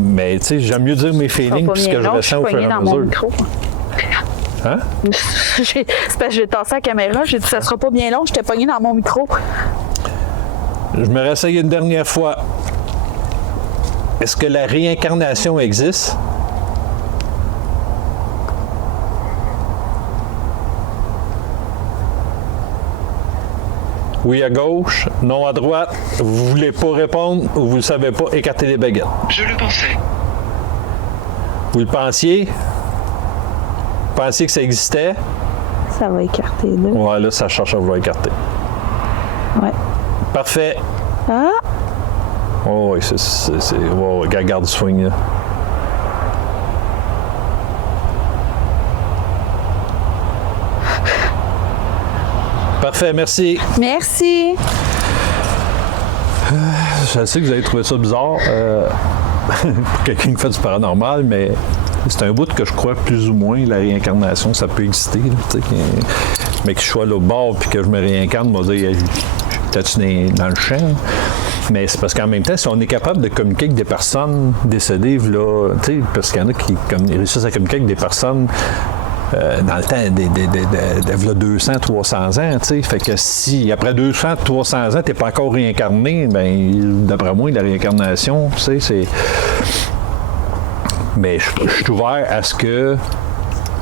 Mais, tu sais, j'aime mieux dire mes feelings, puis ce que je ressens au fur et à dans mon mesure. micro. Hein? C'est parce que j'ai tassé la caméra, j'ai dit ça sera pas bien long, j'étais pognée dans mon micro. Je me réessaye une dernière fois. Est-ce que la réincarnation existe? Oui à gauche, non à droite. Vous voulez pas répondre ou vous ne savez pas, écartez les baguettes. Je le pensais. Vous le pensiez? Vous pensiez que ça existait? Ça va écarter là. Ouais, là, ça cherche à vouloir écarter. Ouais. Parfait. Ah! Oh, oui, garde swing, là. Parfait, merci. Merci! Je sais que vous avez trouvé ça bizarre pour quelqu'un qui fait du paranormal, mais c'est un bout que je crois plus ou moins la réincarnation, ça peut exister. Là, mais que je sois là au bord puis que je me réincarne, on va dire, je suis peut-être dans le champ. Mais c'est parce qu'en même temps, si on est capable de communiquer avec des personnes décédées, là, parce qu'il y en a qui réussissent à communiquer avec des personnes dans le temps, de 200, 300 ans, tu sais. Fait que si, après 200, 300 ans, t'es pas encore réincarné, ben d'après moi, la réincarnation, tu sais, c'est... Mais je suis ouvert à ce que,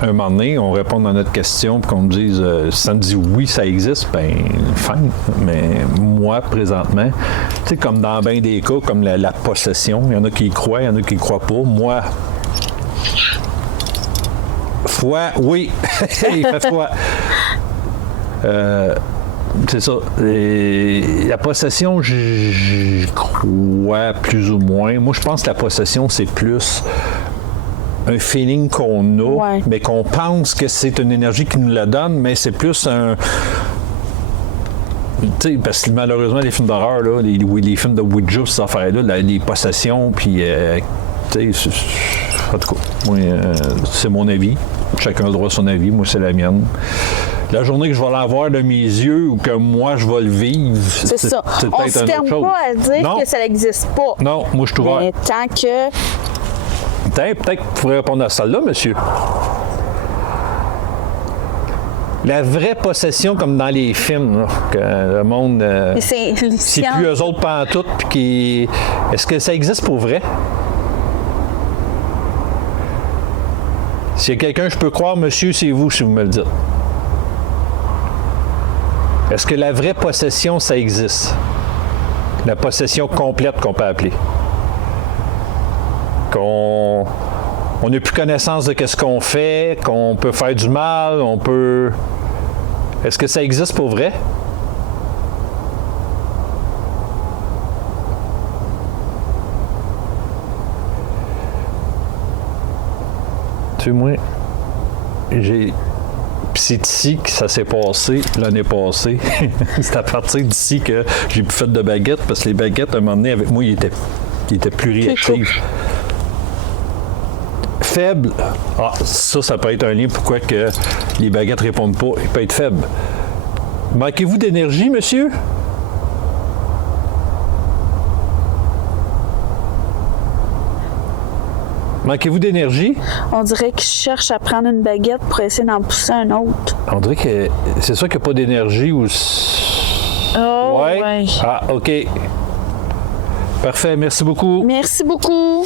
un moment donné, on réponde à notre question et qu'on me dise, si ça me dit oui, ça existe, ben fine. Mais moi, présentement, tu sais, comme dans bien des cas, comme la possession, il y en a qui y croient, il y en a qui y croient pas. Moi... Foi, oui. Il fait froid. C'est ça. Et la possession, j'y crois plus ou moins. Moi, je pense que la possession, c'est plus un feeling qu'on a, mais qu'on pense que c'est une énergie qui nous la donne, mais c'est plus un... Tu sais, parce que malheureusement, les films d'horreur, là, les films de Ouija, ces affaires-là, les possessions, puis... tu sais, en tout cas, moi, c'est mon avis. Chacun a le droit à son avis. Moi, c'est la mienne. La journée que je vais l'avoir de mes yeux ou que moi, je vais le vivre, c'est ça. On ne se ferme pas à dire que ça n'existe pas. Non, moi, je suis ouvert. Mais tant que... Peut-être que vous pourrez répondre à celle-là, monsieur. La vraie possession, comme dans les films, là, que le monde... c'est plus eux autres pantoute, puis qui... Est-ce que ça existe pour vrai? S'il y a quelqu'un, je peux croire, monsieur, c'est vous, si vous me le dites. Est-ce que la vraie possession, ça existe? La possession complète qu'on peut appeler. On n'a plus connaissance de ce qu'on fait, qu'on peut faire du mal, on peut... Est-ce que ça existe pour vrai? Tu sais, moi, Puis c'est ici que ça s'est passé l'année passée. C'est à partir d'ici que j'ai plus fait de baguettes, parce que les baguettes, à un moment donné, avec moi, ils étaient plus réactifs. Faible. Ah, ça peut être un lien pourquoi que les baguettes ne répondent pas. Il peut être faible. Manquez-vous d'énergie, monsieur? Manquez-vous d'énergie? On dirait qu'il cherche à prendre une baguette pour essayer d'en pousser un autre. On dirait que c'est ça qu'il n'y a pas d'énergie ou... Oh, ouais. Ah, OK. Parfait, merci beaucoup. Merci beaucoup.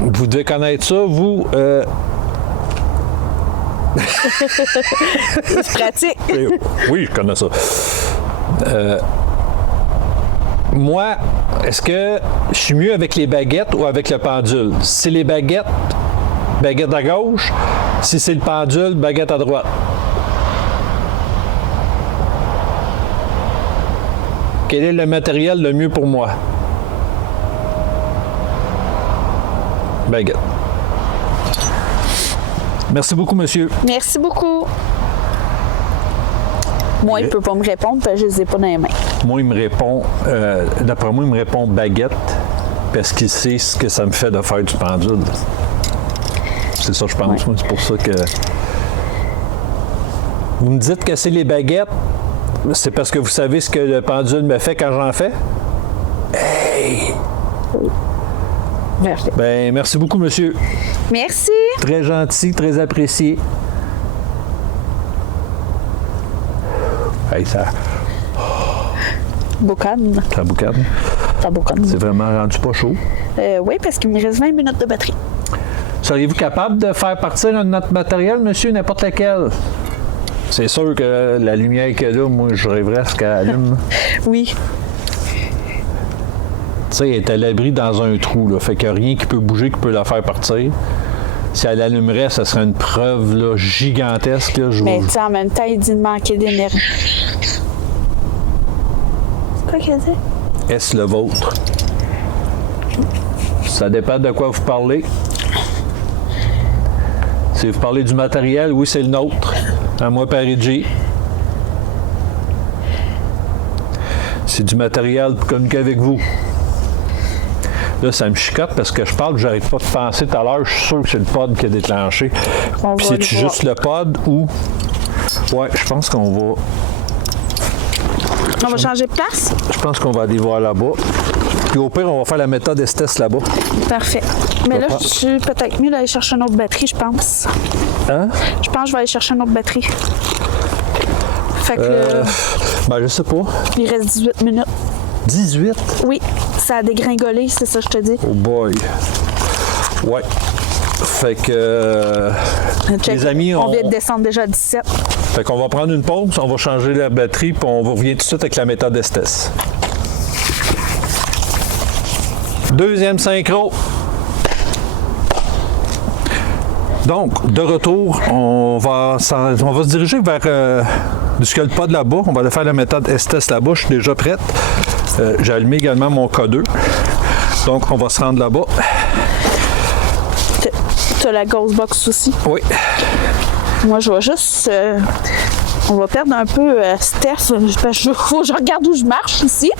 Vous devez connaître ça, vous... C'est pratique. Oui, je connais ça. Moi, est-ce que je suis mieux avec les baguettes ou avec le pendule? Si c'est les baguettes, baguette à gauche. Si c'est le pendule, baguette à droite. Quel est le matériel le mieux pour moi? Baguette. Merci beaucoup, monsieur. Merci beaucoup. Moi, il ne peut pas me répondre parce que je ne les ai pas dans les mains. Moi, il me répond, d'après moi, il me répond baguette parce qu'il sait ce que ça me fait de faire du pendule. C'est ça, je pense. Ouais. C'est pour ça que... Vous me dites que c'est les baguettes, c'est parce que vous savez ce que le pendule me fait quand j'en fais? Hey! Merci. Ben, merci beaucoup, monsieur. Merci. Très gentil, très apprécié. Hey, ça... Boucane. Ça boucane. Ça vaut comme C'est vraiment rendu pas chaud. Oui, parce qu'il me reste 20 minutes de batterie. Seriez-vous capable de faire partir notre matériel, monsieur, n'importe lequel? C'est sûr que la lumière qu'il y a là, moi, je rêverais à ce qu'elle allume. Oui. Tu sais, elle est à l'abri dans un trou, là. Fait qu'il n'y a rien qui peut bouger, qui peut la faire partir. Si elle allumerait, ça serait une preuve là, gigantesque. Là, Mais tu sais, en même temps, il dit de manquer d'énergie. C'est quoi qu'elle dit? Est-ce le vôtre? Ça dépend de quoi vous parlez. Si vous parlez du matériel, oui, c'est le nôtre. À moi, Paris. C'est du matériel pour communiquer avec vous. Là, ça me chicote parce que je parle, j'arrête pas de penser tout à l'heure, je suis sûr que c'est le pod qui a déclenché. Puis c'est-tu juste le pod ou... Ouais, je pense qu'on va... On va changer de place? Je pense qu'on va aller voir là-bas. Puis au pire, on va faire la méthode Estes là-bas. Parfait. Mais là, je suis peut-être mieux d'aller chercher une autre batterie, je pense. Hein? Je pense que je vais aller chercher une autre batterie. Fait que Ben, je sais pas. il reste 18 minutes. 18? Oui, ça a dégringolé, c'est ça que je te dis. Oh boy. Ouais. Fait que... Check. les amis, on vient de descendre déjà à 17. Fait qu'on va prendre une pause, on va changer la batterie, puis on revient tout de suite avec la méthode Estes. Deuxième synchro. Donc, de retour, on va se diriger vers jusqu'à le pod là-bas. On va aller faire la méthode Estes là-bas. Je suis déjà prête. J'ai allumé également mon K2. Donc, on va se rendre là-bas. T'as la Ghostbox aussi? Oui. Moi, je vais juste... on va perdre un peu Steph. Faut que je regarde où je marche ici.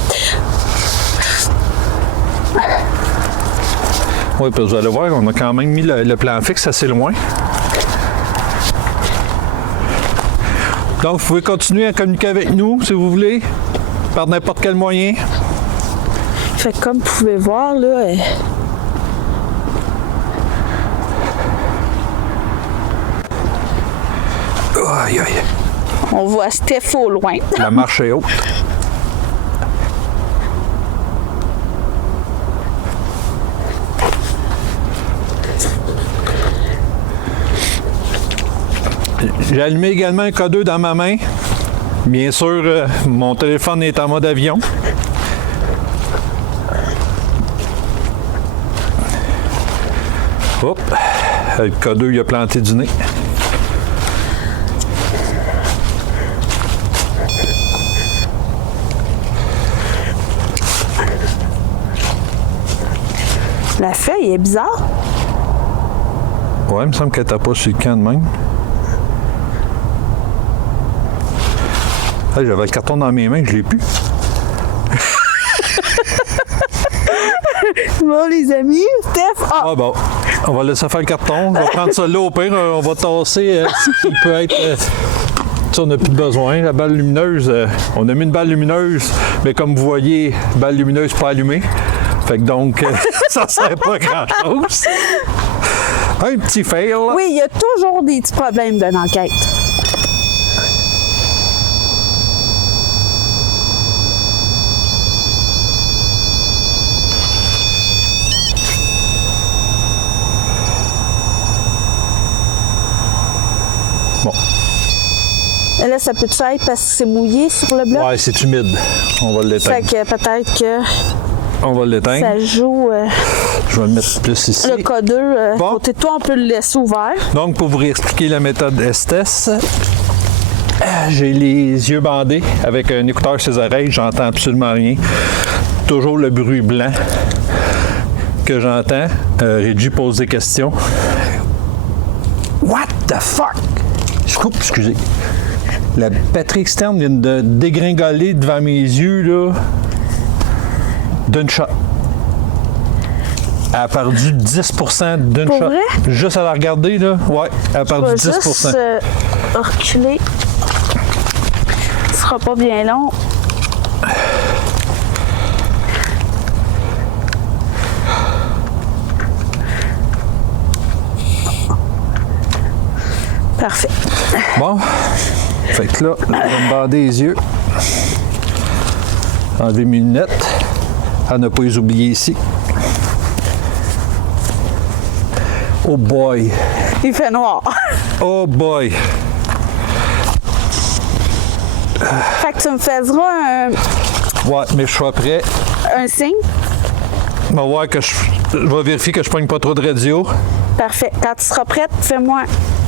Oui, puis vous allez voir, on a quand même mis le plan fixe assez loin. Donc, vous pouvez continuer à communiquer avec nous, si vous voulez, par n'importe quel moyen. Fait que comme vous pouvez voir, là... Aïe, aïe. on voit Steph au loin. La marche est haute. J'ai allumé également un K2 dans ma main. Bien sûr, mon téléphone est en mode avion. Hop, le K2 il a planté du nez. La feuille est bizarre. Ouais, il me semble qu'elle t'a pas sur le camp de même. Hey, j'avais le carton dans mes mains, je l'ai plus. Bon, les amis, Steph... Ah bon, on va laisser faire le carton. On va prendre ça là au pire. On va tasser ce qui peut être... ça, on n'a plus de besoin. La balle lumineuse, on a mis une balle lumineuse, mais comme vous voyez, balle lumineuse pas allumée. Fait que donc, ça ne sert pas à grand-chose. Un petit fail. Oui, il y a toujours des petits problèmes d'une enquête. Bon. Et là, ça peut-tu être parce que c'est mouillé sur le bloc? Ouais, c'est humide. On va l'éteindre. Fait que peut-être que On va l'éteindre. ça joue... Je vais le mettre plus ici. le K2, Bon. côté de toi, on peut le laisser ouvert. Donc, pour vous réexpliquer la méthode Estes, j'ai les yeux bandés avec un écouteur sur les oreilles, j'entends absolument rien. Toujours le bruit blanc que j'entends. Reggie pose des questions. What the fuck? Je coupe, excusez. La batterie externe vient de dégringoler devant mes yeux, là, d'une shot. Elle a perdu 10% d'une Pour shot. vrai? Juste à la regarder, là, ouais, elle a Je perdu vais 10%. juste reculer. Ce sera pas bien long. Parfait. Bon, fait que là, je vais me bander les yeux. Enlever mes lunettes. À ne pas les oublier ici. Oh boy! Il fait noir. Oh boy! Fait que tu me feras Ouais, mais je serai prêt. un signe. Je vais voir que je vais vérifier que je pogne pas trop de radio. Parfait. Quand tu seras prête, fais-moi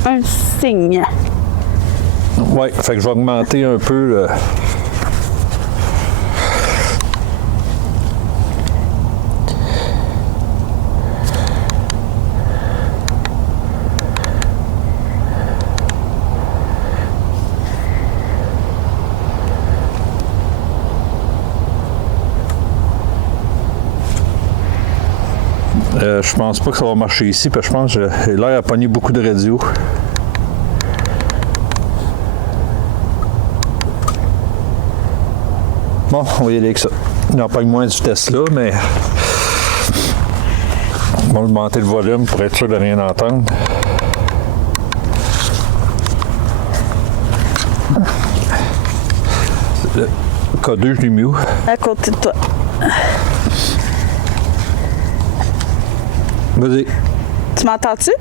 un signe. Ouais, fait que je vais augmenter un peu le... Je pense pas que ça va marcher ici, parce que je pense que j'ai l'air à pogner beaucoup de radio. Bon, on va y aller avec ça. Il en pogne moins de vitesse là, mais on va augmenter le volume pour être sûr de rien entendre. Le K2, je l'ai mis où? À côté de toi. Vas-y. Tu m'entends-tu?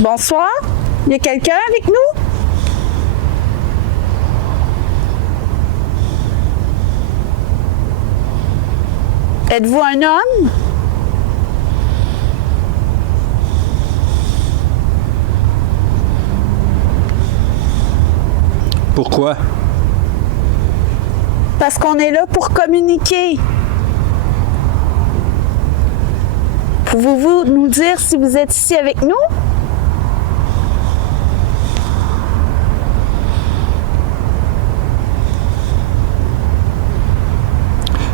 Bonsoir. Il y a quelqu'un avec nous? Êtes-vous un homme? Pourquoi? Parce qu'on est là pour communiquer. Pouvez-vous nous dire si vous êtes ici avec nous?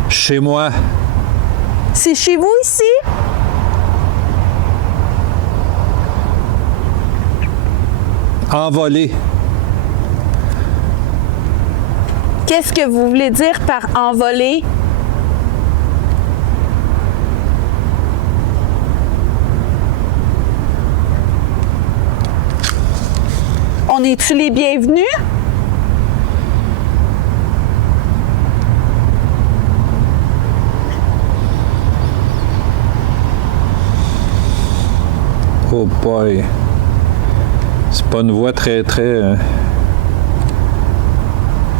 Chez moi. C'est chez vous ici? Envolé. Qu'est-ce que vous voulez dire par envoler? On est-tu les bienvenus? Oh boy. C'est pas une voix très...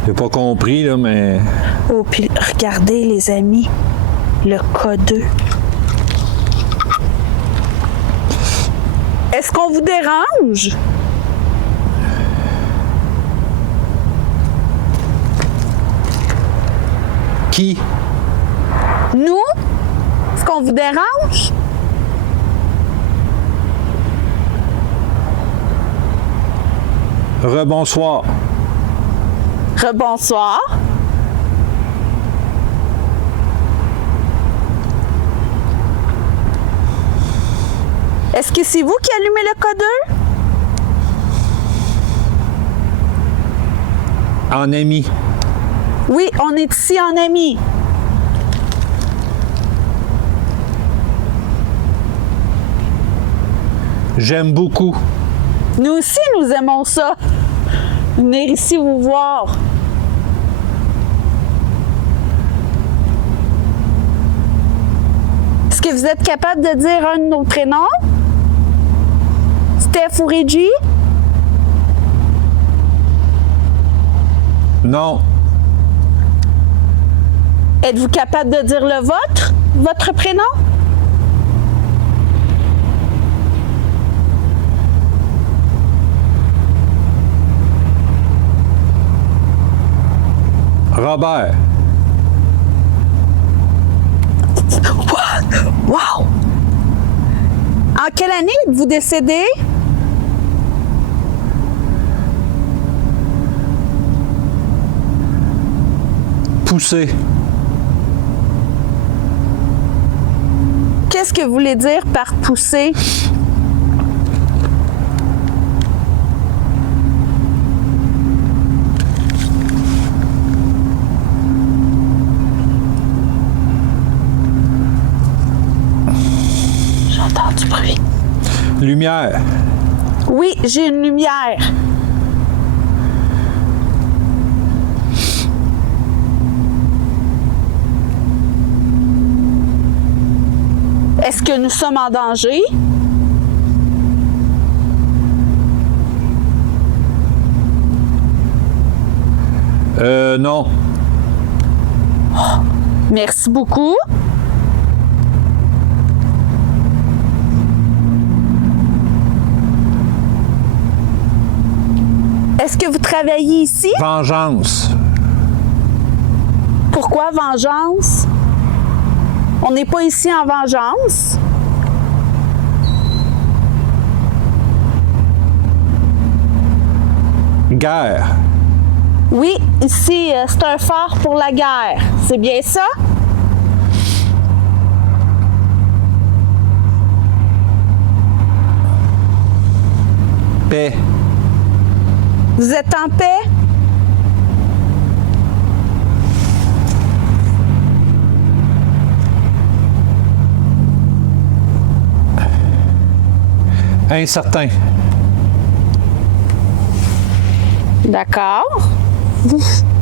J'ai pas compris, là, mais... Oh, puis regardez, les amis, le K2. Est-ce qu'on vous dérange? Qui? Nous? Est-ce qu'on vous dérange? Rebonsoir. Rebonsoir. Est-ce que c'est vous qui allumez le K2? En ami. Oui, on est ici en ami. J'aime beaucoup. Nous aussi, nous aimons ça. Venir ici vous voir. Est-ce que vous êtes capable de dire un de nos prénoms? Steph ou Reggie? Non. Êtes-vous capable de dire le vôtre? Votre prénom? Robert. Wow! En quelle année êtes-vous décédé? Poussé. Qu'est-ce que vous voulez dire par pousser? J'entends du bruit. Lumière. Oui, j'ai une lumière. Est-ce que nous sommes en danger? Non. Merci beaucoup. Est-ce que vous travaillez ici? Vengeance. Pourquoi vengeance? On n'est pas ici en vengeance. Guerre. Oui, ici, c'est un phare pour la guerre. C'est bien ça? Paix. Vous êtes en paix? Incertain. D'accord.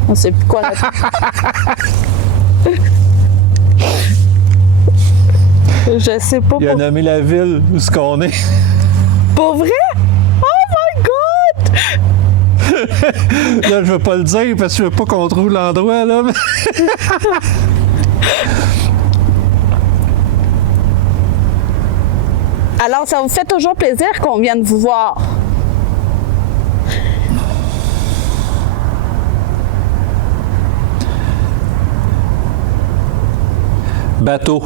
On sait plus quoi répondre. Je sais pas. Il a nommé la ville où ce qu'on est. Pour vrai? Oh my God! Là, je veux pas le dire parce que je veux pas qu'on trouve l'endroit, là. Alors, ça vous fait toujours plaisir qu'on vienne vous voir. Bateau.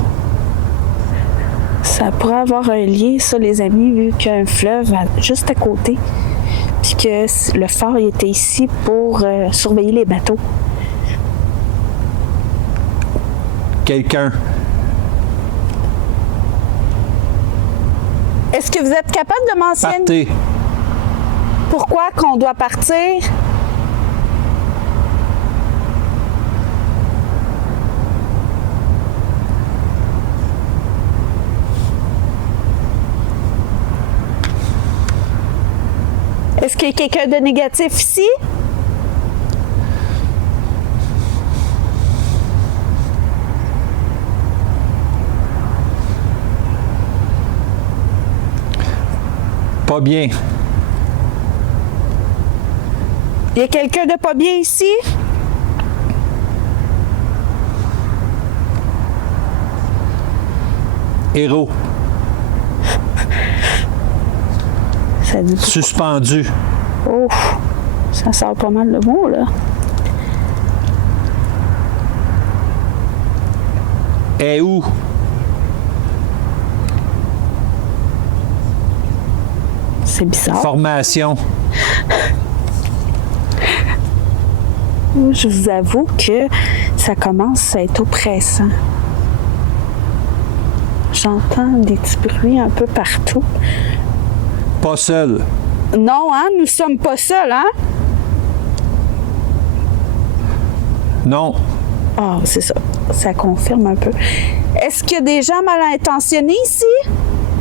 Ça pourrait avoir un lien, ça, les amis, vu qu'il y a un fleuve juste à côté. Puis que le phare il était ici pour surveiller les bateaux. Quelqu'un. Est-ce que vous êtes capable de mentionner Partez. pourquoi qu'on doit partir? Est-ce qu'il y a quelqu'un de négatif ici? Pas bien. Il y a quelqu'un de pas bien ici? Héros. Ça dit... Suspendu. Oh, ça sort pas mal de mots, là. Est où? C'est bizarre. Formation. Je vous avoue que ça commence à être oppressant. J'entends des petits bruits un peu partout. Pas seul. Non, hein? Nous sommes pas seuls, hein? Non. Ah, c'est ça. Ça confirme un peu. Est-ce qu'il y a des gens mal intentionnés ici?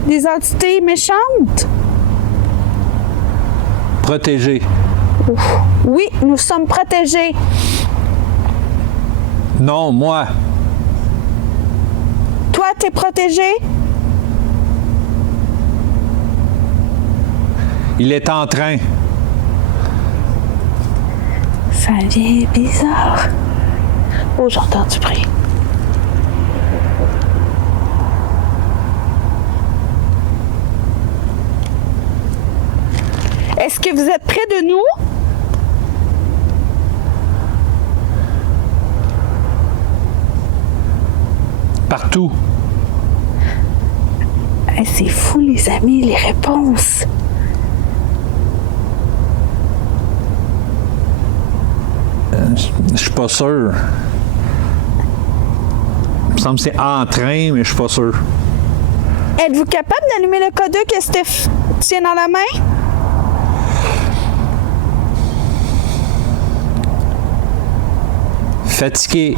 Des entités méchantes? Protégé. Ouf. Oui, nous sommes protégés. Non, moi. Toi, t'es protégé? Il est en train. Ça devient bizarre. Oh, j'entends du bruit. Est-ce que vous êtes près de nous? Partout. Hey, c'est fou, les amis, les réponses. Je suis pas sûr. Il me semble que c'est en train, mais je suis pas sûr. Êtes-vous capable d'allumer le code que Steph tient dans la main? Fatigué.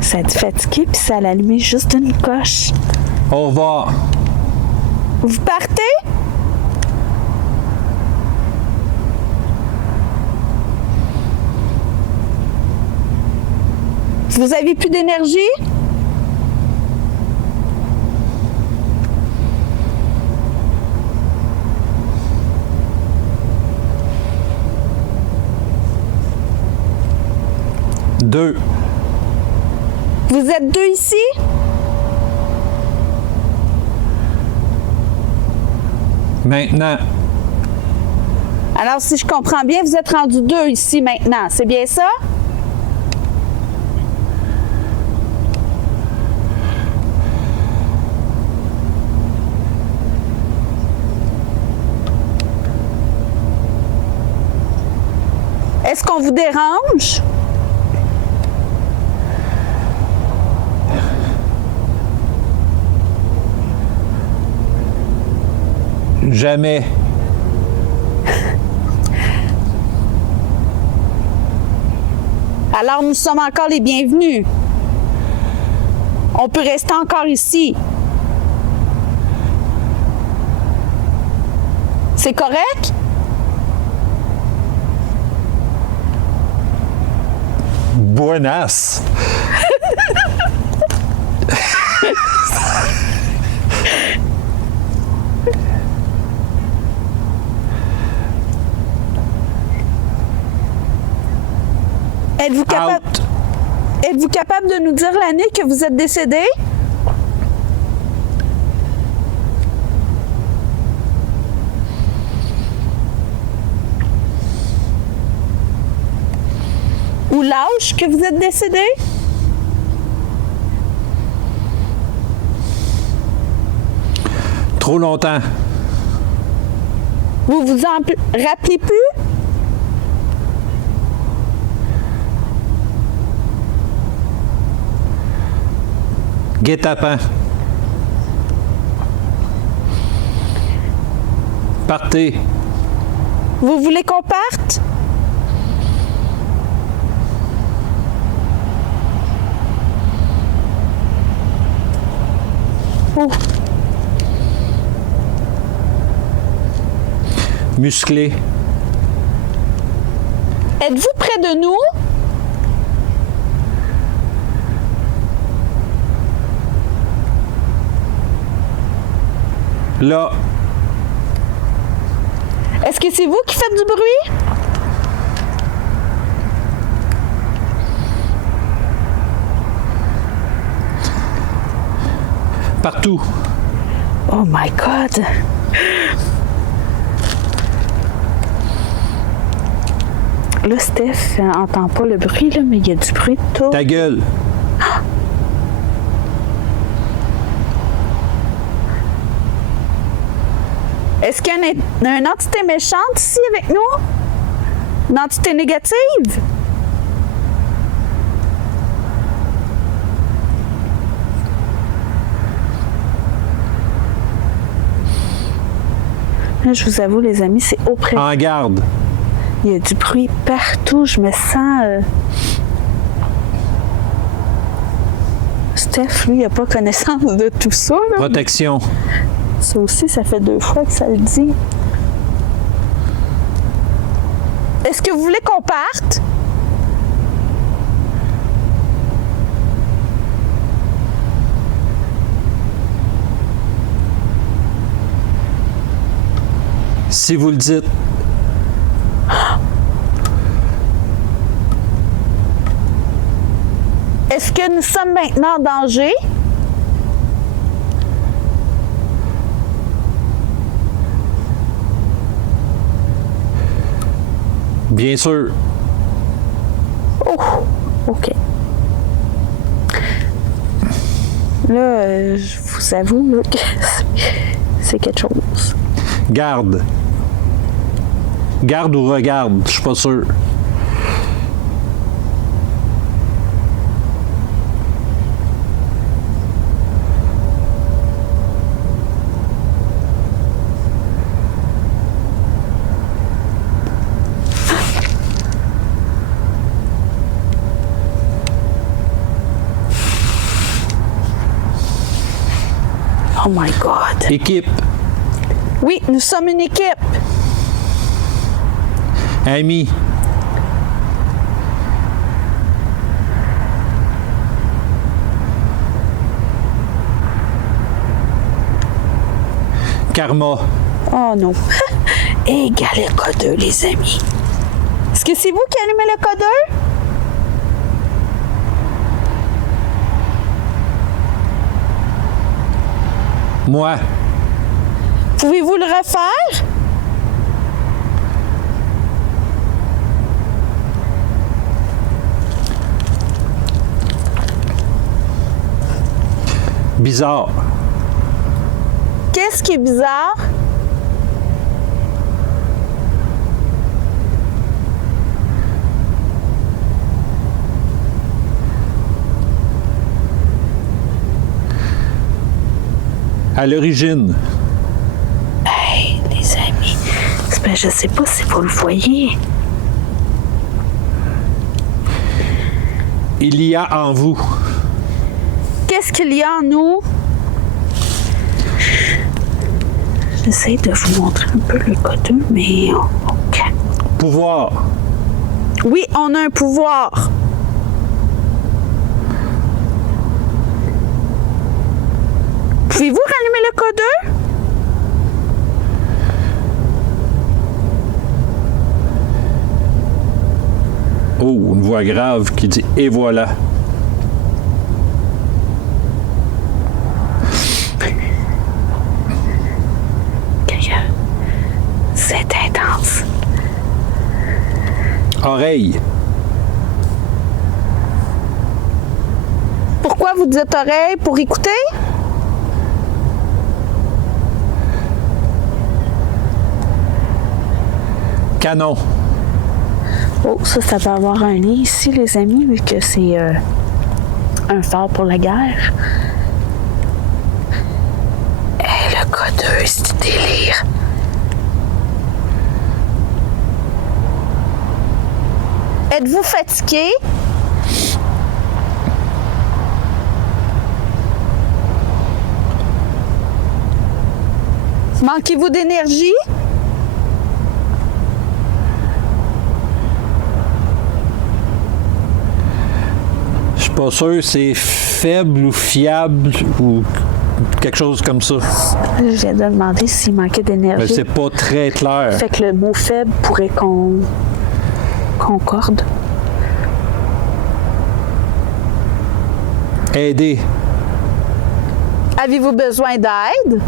Ça a dit fatigué, puis ça l'a allumé juste une coche. Au revoir. Vous partez? Vous avez plus d'énergie? 2. Vous êtes 2 ici? Maintenant. Alors, si je comprends bien, vous êtes rendu 2 ici maintenant. C'est bien ça? Est-ce qu'on vous dérange? Jamais. Alors, nous sommes encore les bienvenus. On peut rester encore ici. C'est correct? Buenas. Êtes-vous capable de nous dire l'année que vous êtes décédé? Ou l'âge que vous êtes décédé? Trop longtemps. Vous vous en rappelez plus? Guet-apens. Partez. Vous voulez qu'on parte? Oh. Musclé. Êtes-vous près de nous? Là. Est-ce que c'est vous qui faites du bruit? Partout. Oh my God! Là, Steph entend pas le bruit, là, mais il y a du bruit de tout. Ta gueule. Est-ce qu'il y a une entité méchante ici avec nous? Une entité négative? Là, je vous avoue, les amis, c'est oppressant. En garde. Il y a du bruit partout. Je me sens... Steph, lui, il n'a pas connaissance de tout ça. Là. Protection. Ça aussi, ça fait 2 fois que ça le dit. Est-ce que vous voulez qu'on parte? Si vous le dites. Est-ce que nous sommes maintenant en danger? Bien sûr. Oh, OK. Là, je vous avoue là, que c'est quelque chose. Garde. Garde ou regarde, je suis pas sûr. Oh my God. Équipe. Oui, nous sommes une équipe. Ami. Karma. Oh non. Égal le codeur, les amis. Est-ce que c'est vous qui allumez le codeur? Moi. Pouvez-vous le refaire? Bizarre. Qu'est-ce qui est bizarre? À l'origine. Hey, les amis, je sais pas si vous le voyez. Il y a en vous. Qu'est-ce qu'il y a en nous? J'essaie de vous montrer un peu le code, mais... OK. Pouvoir. Oui, on a un pouvoir. Pouvez-vous rallumer le codeur? Oh, une voix grave qui dit « Et voilà ». C'est intense. Oreille. Pourquoi vous dites oreille? Pour écouter? Canon. Oh, ça peut avoir un lien ici, les amis, vu que c'est un phare pour la guerre. Et le codeur, c'est du délire. Êtes-vous fatigué? Manquez-vous d'énergie? Je suis pas sûr c'est faible ou fiable ou quelque chose comme ça. Je viens de demander s'il manquait Mais d'énergie. c'est pas très clair. Fait que le mot faible pourrait qu'on concorde. Aider. Avez-vous besoin d'aide?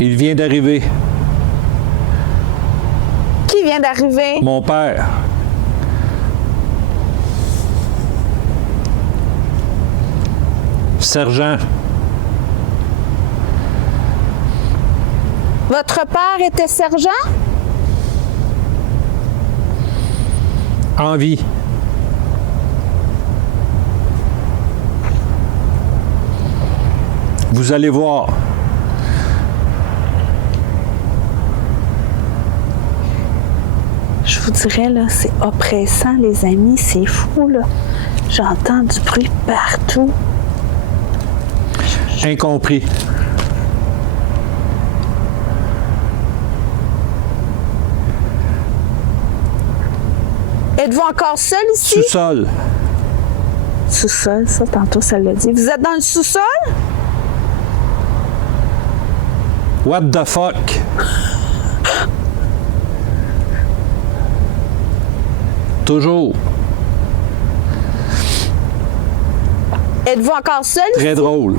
Il vient d'arriver. Qui vient d'arriver? Mon père. Sergent. Votre père était sergent? En vie. Vous allez voir. Je vous dirais, là, c'est oppressant, les amis, c'est fou, là. J'entends du bruit partout. Incompris. Êtes-vous encore seul ici? Sous-sol. Sous-sol, ça, tantôt, ça l'a dit. Vous êtes dans le sous-sol? What the fuck? Toujours. Êtes-vous encore seul ici? Très drôle.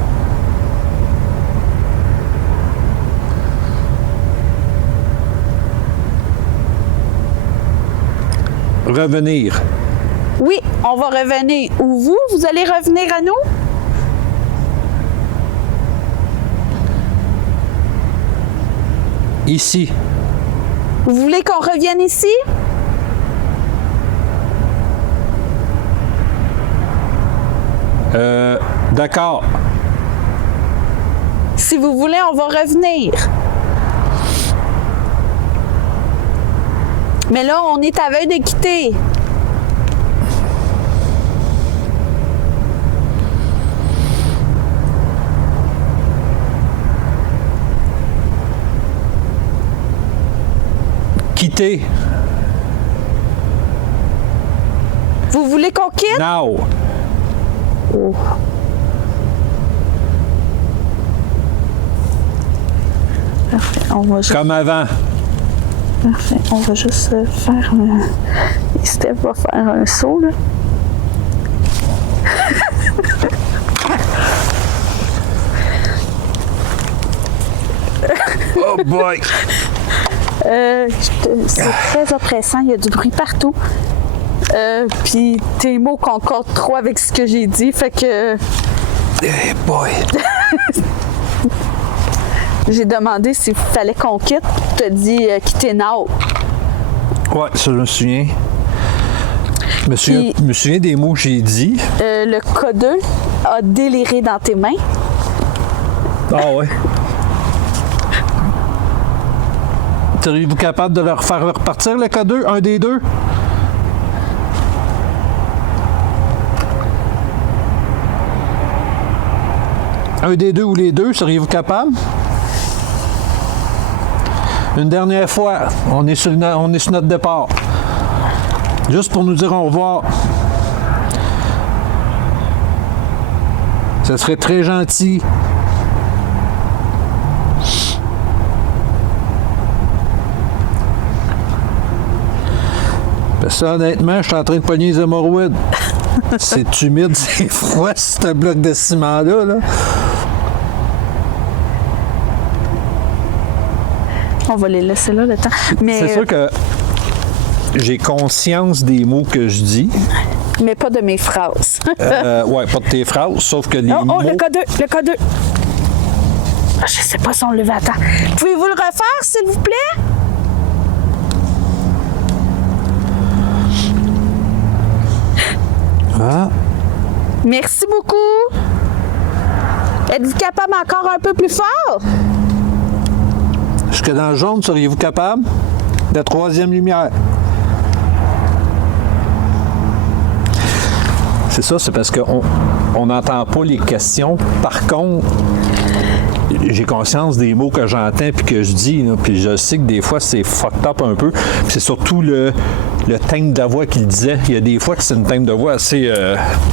Revenir. Oui, on va revenir. Ou vous allez revenir à nous? Ici. Vous voulez qu'on revienne ici? D'accord. Si vous voulez, on va revenir. Mais là, on est à veille de quitter. Quitter. Vous voulez qu'on quitte? Now. Parfait. On va juste, Comme avant. parfait. On va juste faire un... Steph va faire un saut, là. Oh boy! C'est très oppressant, il y a du bruit partout. Puis tes mots concordent trop avec ce que j'ai dit, fait que Hey boy! j'ai demandé s'il fallait qu'on quitte. Tu as dit quitter now. Ouais, ça je me souviens. Je me souviens des mots que j'ai dit. Le K2 a déliré dans tes mains. Ah ouais. Seriez-vous capable de leur faire repartir le K2, un des deux? Un des deux ou les deux, seriez-vous capable? Une dernière fois, on est sur notre départ. Juste pour nous dire au revoir. Ça serait très gentil. Parce que ça, honnêtement, je suis en train de pogner les hémorroïdes. C'est humide, c'est froid, ce bloc de ciment-là. Là. On va les laisser là le temps. Mais, C'est sûr que j'ai conscience des mots que je dis. mais pas de mes phrases. Ouais, pas de tes phrases, sauf que les Oh, mots... le K2, le K2. Ah, je sais pas si on le va attendre. Pouvez-vous le refaire, s'il vous plaît? Ah, Merci beaucoup. Êtes-vous capable encore un peu plus fort? jusque dans le jaune, seriez-vous capable? La troisième lumière. C'est ça, c'est parce qu'on n'entend pas les questions. Par contre, j'ai conscience des mots que j'entends puis que je dis. Là, puis je sais que des fois, c'est fucked up un peu. Puis c'est surtout le thème de la voix qu'il disait. Il y a des fois que c'est une thème de voix assez...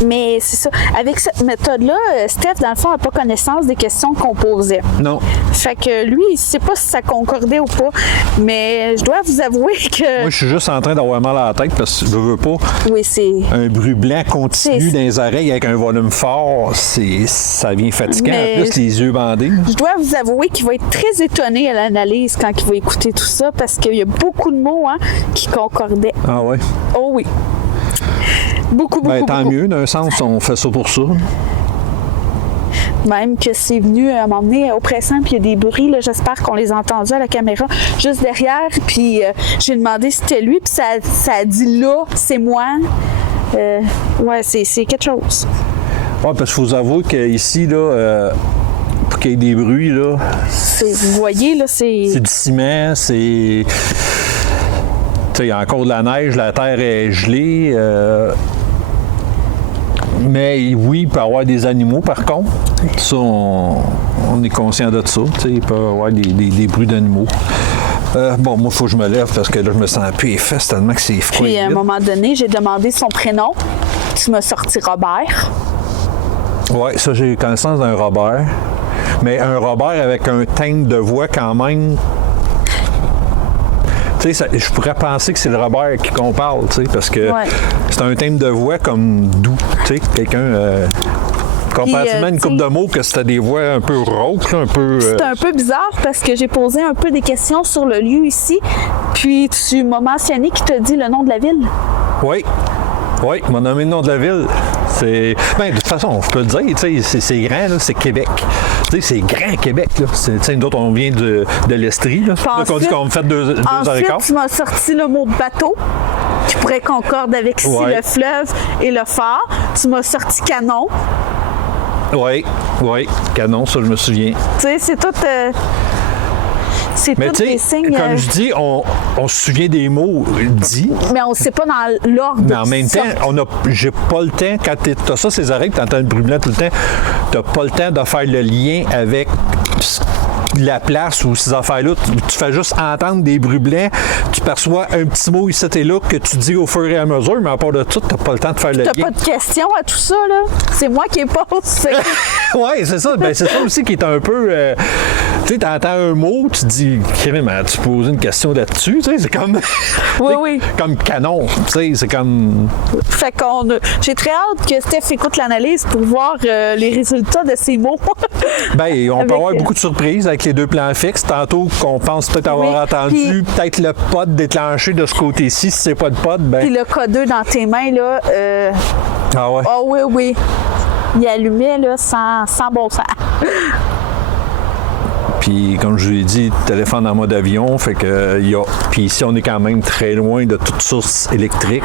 Mais c'est ça. Avec cette méthode-là, Steph, dans le fond, n'a pas connaissance des questions qu'on posait. Non. Fait que lui, il sait pas si ça concordait ou pas. Mais je dois vous avouer que... Moi, je suis juste en train d'avoir mal à la tête parce que je veux pas Oui, c'est... un bruit blanc continu dans les oreilles avec un volume fort. Ça vient fatigant. Mais- En plus, les yeux bandés. Je dois vous avouer qu'il va être très étonné à l'analyse quand il va écouter tout ça parce qu'il y a beaucoup de mots qui concordaient. Ah ouais? Oh oui. Beaucoup, beaucoup, Ben, tant beaucoup. mieux. D'un sens, on fait ça pour ça. Même que c'est venu à m'emmener oppressant, puis il y a des bruits, là, j'espère qu'on les a entendus à la caméra, juste derrière, puis j'ai demandé si c'était lui, puis ça a dit là, c'est moi. Ouais, c'est quelque chose. Ouais, parce qu'il faut avouer qu'ici, là, pour qu'il y ait des bruits, là, Vous voyez, là, c'est du ciment, c'est... Tu sais, il y a encore de la neige, la terre est gelée. Mais oui, il peut y avoir des animaux, par contre. Ça, on est conscient de ça. Tu sais, il peut y avoir des bruits d'animaux. Bon, moi, il faut que je me lève parce que là, je me sens plus les fesses tellement que c'est froid. Puis à un vite. moment donné, j'ai demandé son prénom. Tu m'as sorti Robert. Oui, ça, j'ai connaissance d'un Robert. Mais un Robert avec un thème de voix quand même. Tu sais, je pourrais penser que c'est le Robert qu'on parle, tu sais, parce que Ouais. c'est un thème de voix comme doux. Tu sais, quelqu'un. Comparativement à une tu sais- couple de mots que c'était des voix un peu rauques, là, un peu. C'est un peu bizarre parce que j'ai posé un peu des questions sur le lieu ici. Puis tu m'as mentionné qui t'a dit le nom de la ville. Oui. Oui, il m'a nommé le nom de la ville. C'est. Ben, de toute façon, je peux le dire, tu sais, c'est grand, là, c'est Québec. Tu sais, c'est grand Québec, là. Tu sais, nous autres, on vient de l'Estrie, là. C'est pour ça qu'on dit Ensuite- qu'on me fait 2 heures et quart. Ensuite, tu m'as sorti le mot bateau, qui pourrait concordre avec ici Ouais. le fleuve et le phare. Tu m'as sorti canon. Oui, oui, canon, ça, je me souviens. Tu sais, c'est tout. C'est Mais tous tu des sais, signes. comme je dis, on se souvient des mots dits, Mais on ne sait pas dans l'ordre. mais en même temps, j'ai pas le temps, quand t'as ça, ces oreilles, t'entends le bruit blanc tout le temps, t'as pas le temps de faire le lien avec la place ou ces affaires-là. Tu fais juste entendre des bruits blancs, tu perçois un petit mot ici et là que tu dis au fur et à mesure, mais à part de tout, t'as pas le temps de faire le T'as lien. pas de questions à tout ça, là? C'est moi qui ai posé. Oui, c'est ça. Ben, c'est ça aussi qui est un peu Tu sais, t'entends un mot, tu te dis, Krim, tu poses une question là-dessus, tu sais, c'est comme. Oui. Comme canon, tu sais, c'est comme. Fait j'ai très hâte que Steph écoute l'analyse pour voir les résultats de ces mots. Ben, on peut avoir beaucoup de surprises avec les deux plans fixes. Tantôt qu'on pense peut-être avoir entendu, peut-être le pod déclenché de ce côté-ci, si c'est pas de pod, ben. Puis le K2 dans tes mains, là. Ah ouais? Ah oui. Il allumait, là, sans bon sens. Puis, comme je vous l'ai dit, téléphone en mode avion, fait que puis ici, on est quand même très loin de toute source électrique.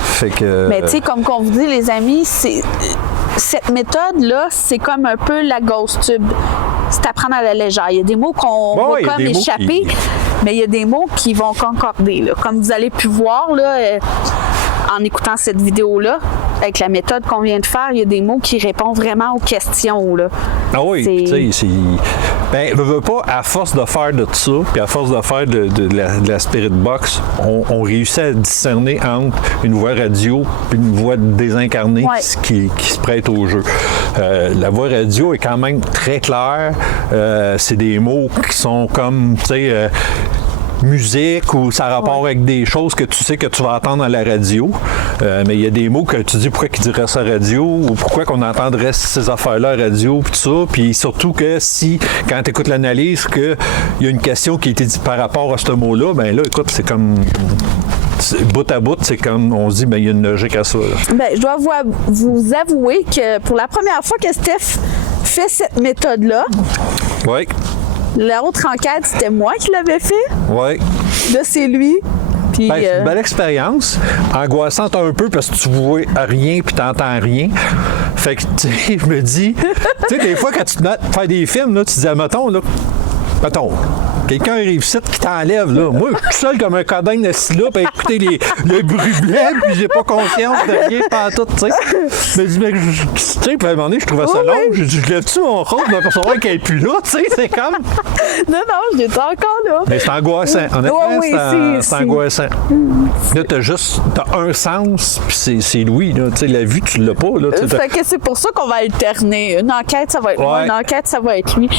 Fait que. Mais tu sais, comme qu'on vous dit, les amis, cette méthode-là, c'est comme un peu la ghost tube. C'est à prendre à la légère. Il y a des mots qu'on va comme échapper, mais il y a des mots qui vont concorder. Là. Comme vous allez pu voir, là, en écoutant cette vidéo-là, avec la méthode qu'on vient de faire, il y a des mots qui répondent vraiment aux questions. Là. Ah oui, tu sais, ben, veux pas, à force de faire de ça, puis à force de faire de la Spirit Box, on réussit à discerner entre une voix radio et une voix désincarnée qui se prête au jeu. La voix radio est quand même très claire. C'est des mots qui sont comme, tu sais, musique ou ça a rapport avec des choses que tu sais que tu vas entendre à la radio. Mais il y a des mots que tu dis pourquoi qu'ils diraient ça à la radio ou pourquoi qu'on entendrait ces affaires-là à la radio puis tout ça. Puis surtout que si, quand tu écoutes l'analyse, qu'il y a une question qui a été dite par rapport à ce mot-là, ben là, écoute, c'est comme bout à bout, c'est comme on se dit, ben il y a une logique à ça. Là. Ben, je dois vous avouer que pour la première fois que Steph fait cette méthode-là, oui. L'autre enquête, c'était moi qui l'avais fait. Oui. Là, c'est lui. Puis, c'est une belle expérience. Angoissante un peu parce que tu vois rien puis t'entends rien. Fait que, tu sais, je me dis, tu sais, des fois, quand tu te mets à faire des films, là, tu te dis, mettons, quelqu'un arrive ici qui t'enlève, là. Moi, je suis seul comme un codin assis là, puis écouter le bruit blanc, puis j'ai pas conscience de rien pantoute, tu sais. Mais tu sais, puis à un moment donné, je trouvais ça long. Je lève-tu mon rôle pour savoir qu'elle est plus là, tu sais, c'est comme. Non, je l'ai encore là. Mais c'est angoissant. Honnêtement, c'est angoissant. Là, t'as un sens, puis c'est Louis, là. Tu sais, la vue, tu l'as pas, là. Fait que c'est pour ça qu'on va alterner. Une enquête, ça va être moi, une enquête, ça va être lui.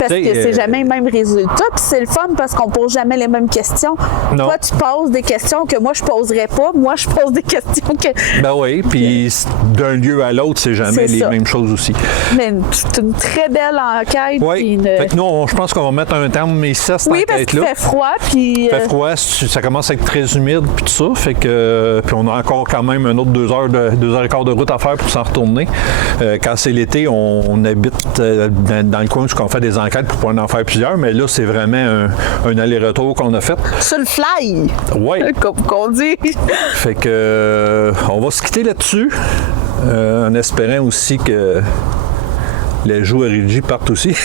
Parce que c'est jamais le même résultat. Puis c'est le fun parce qu'on pose jamais les mêmes questions. Non. Toi, tu poses des questions que moi, je poserais pas. Moi, je pose des questions que... Ben oui, puis d'un lieu à l'autre, c'est jamais les mêmes choses aussi. Mais c'est une très belle enquête. Oui, fait que nous, je pense qu'on va mettre un terme ici à cette enquête-là. Oui, parce qu'il fait froid, puis... Il fait froid, ça commence à être très humide, puis tout ça. Fait que... puis on a encore quand même un autre 2 heures et quart de route à faire pour s'en retourner. Quand c'est l'été, on habite dans le coin où on fait des enquêtes pour pouvoir en faire plusieurs, mais là, c'est vraiment un aller-retour qu'on a fait. Sur le fly! Oui. Comme qu'on dit. Fait que on va se quitter là-dessus, en espérant aussi que les joues à Régie partent aussi.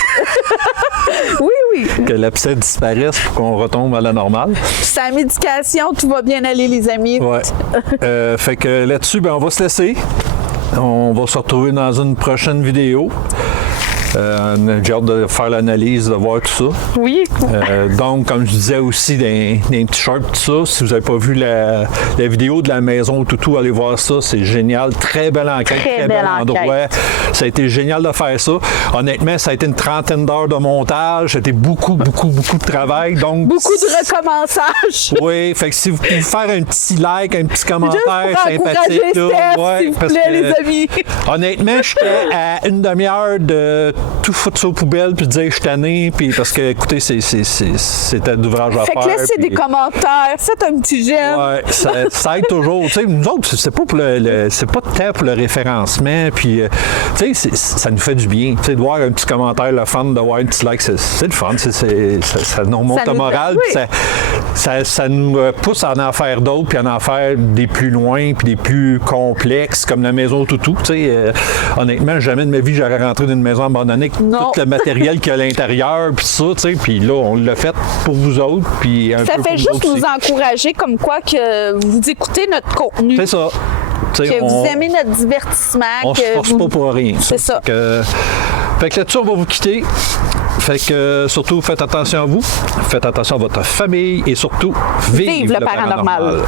Oui. Que l'abcès disparaisse pour qu'on retombe à la normale. Sa médication, tout va bien aller, les amis. Ouais. Fait que là-dessus, on va se laisser. On va se retrouver dans une prochaine vidéo. J'ai hâte de faire l'analyse, de voir tout ça. Oui. Donc, comme je disais aussi dans les t-shirts, tout ça, si vous n'avez pas vu la vidéo de la maison au toutou, allez voir ça, c'est génial. Très belle enquête, très bel endroit. Ça a été génial de faire ça. Honnêtement, ça a été une 30aine d'heures de montage. C'était beaucoup de travail. Donc, beaucoup de recommençage. Oui, fait que si vous pouvez faire un petit like, un petit commentaire sympathique. Steph, s'il vous plaît, les amis. Honnêtement, j'étais à une demi-heure de tout foutre ça aux poubelles puis de dire je suis tanné, puis parce que écoutez, c'était d'ouvrage à faire. Fait que laissez des commentaires, faites un petit j'aime. Ouais, ça aide toujours. Tu sais, nous autres, c'est pas tant pour le référencement, puis tu sais, ça nous fait du bien. Tu sais, de voir un petit commentaire, le fun, de voir un petit like, c'est le fun. Ça nous remonte le moral, puis ça nous pousse à en faire d'autres, puis à en faire des plus loin, puis des plus complexes, comme la maison toutou. Tu sais, honnêtement, jamais de ma vie j'aurais rentré dans une maison abandonnée avec tout le matériel qu'il y a à l'intérieur, puis ça, tu sais, puis là, on l'a fait pour vous autres, puis un peu pour vous autres. Ça fait juste nous encourager comme quoi que vous écoutez notre contenu. C'est ça. Que vous aimez notre divertissement. On se force pas pour rien. C'est ça. Fait que là-dessus, on va vous quitter. Fait que surtout, faites attention à vous, faites attention à votre famille et surtout, vive le paranormal.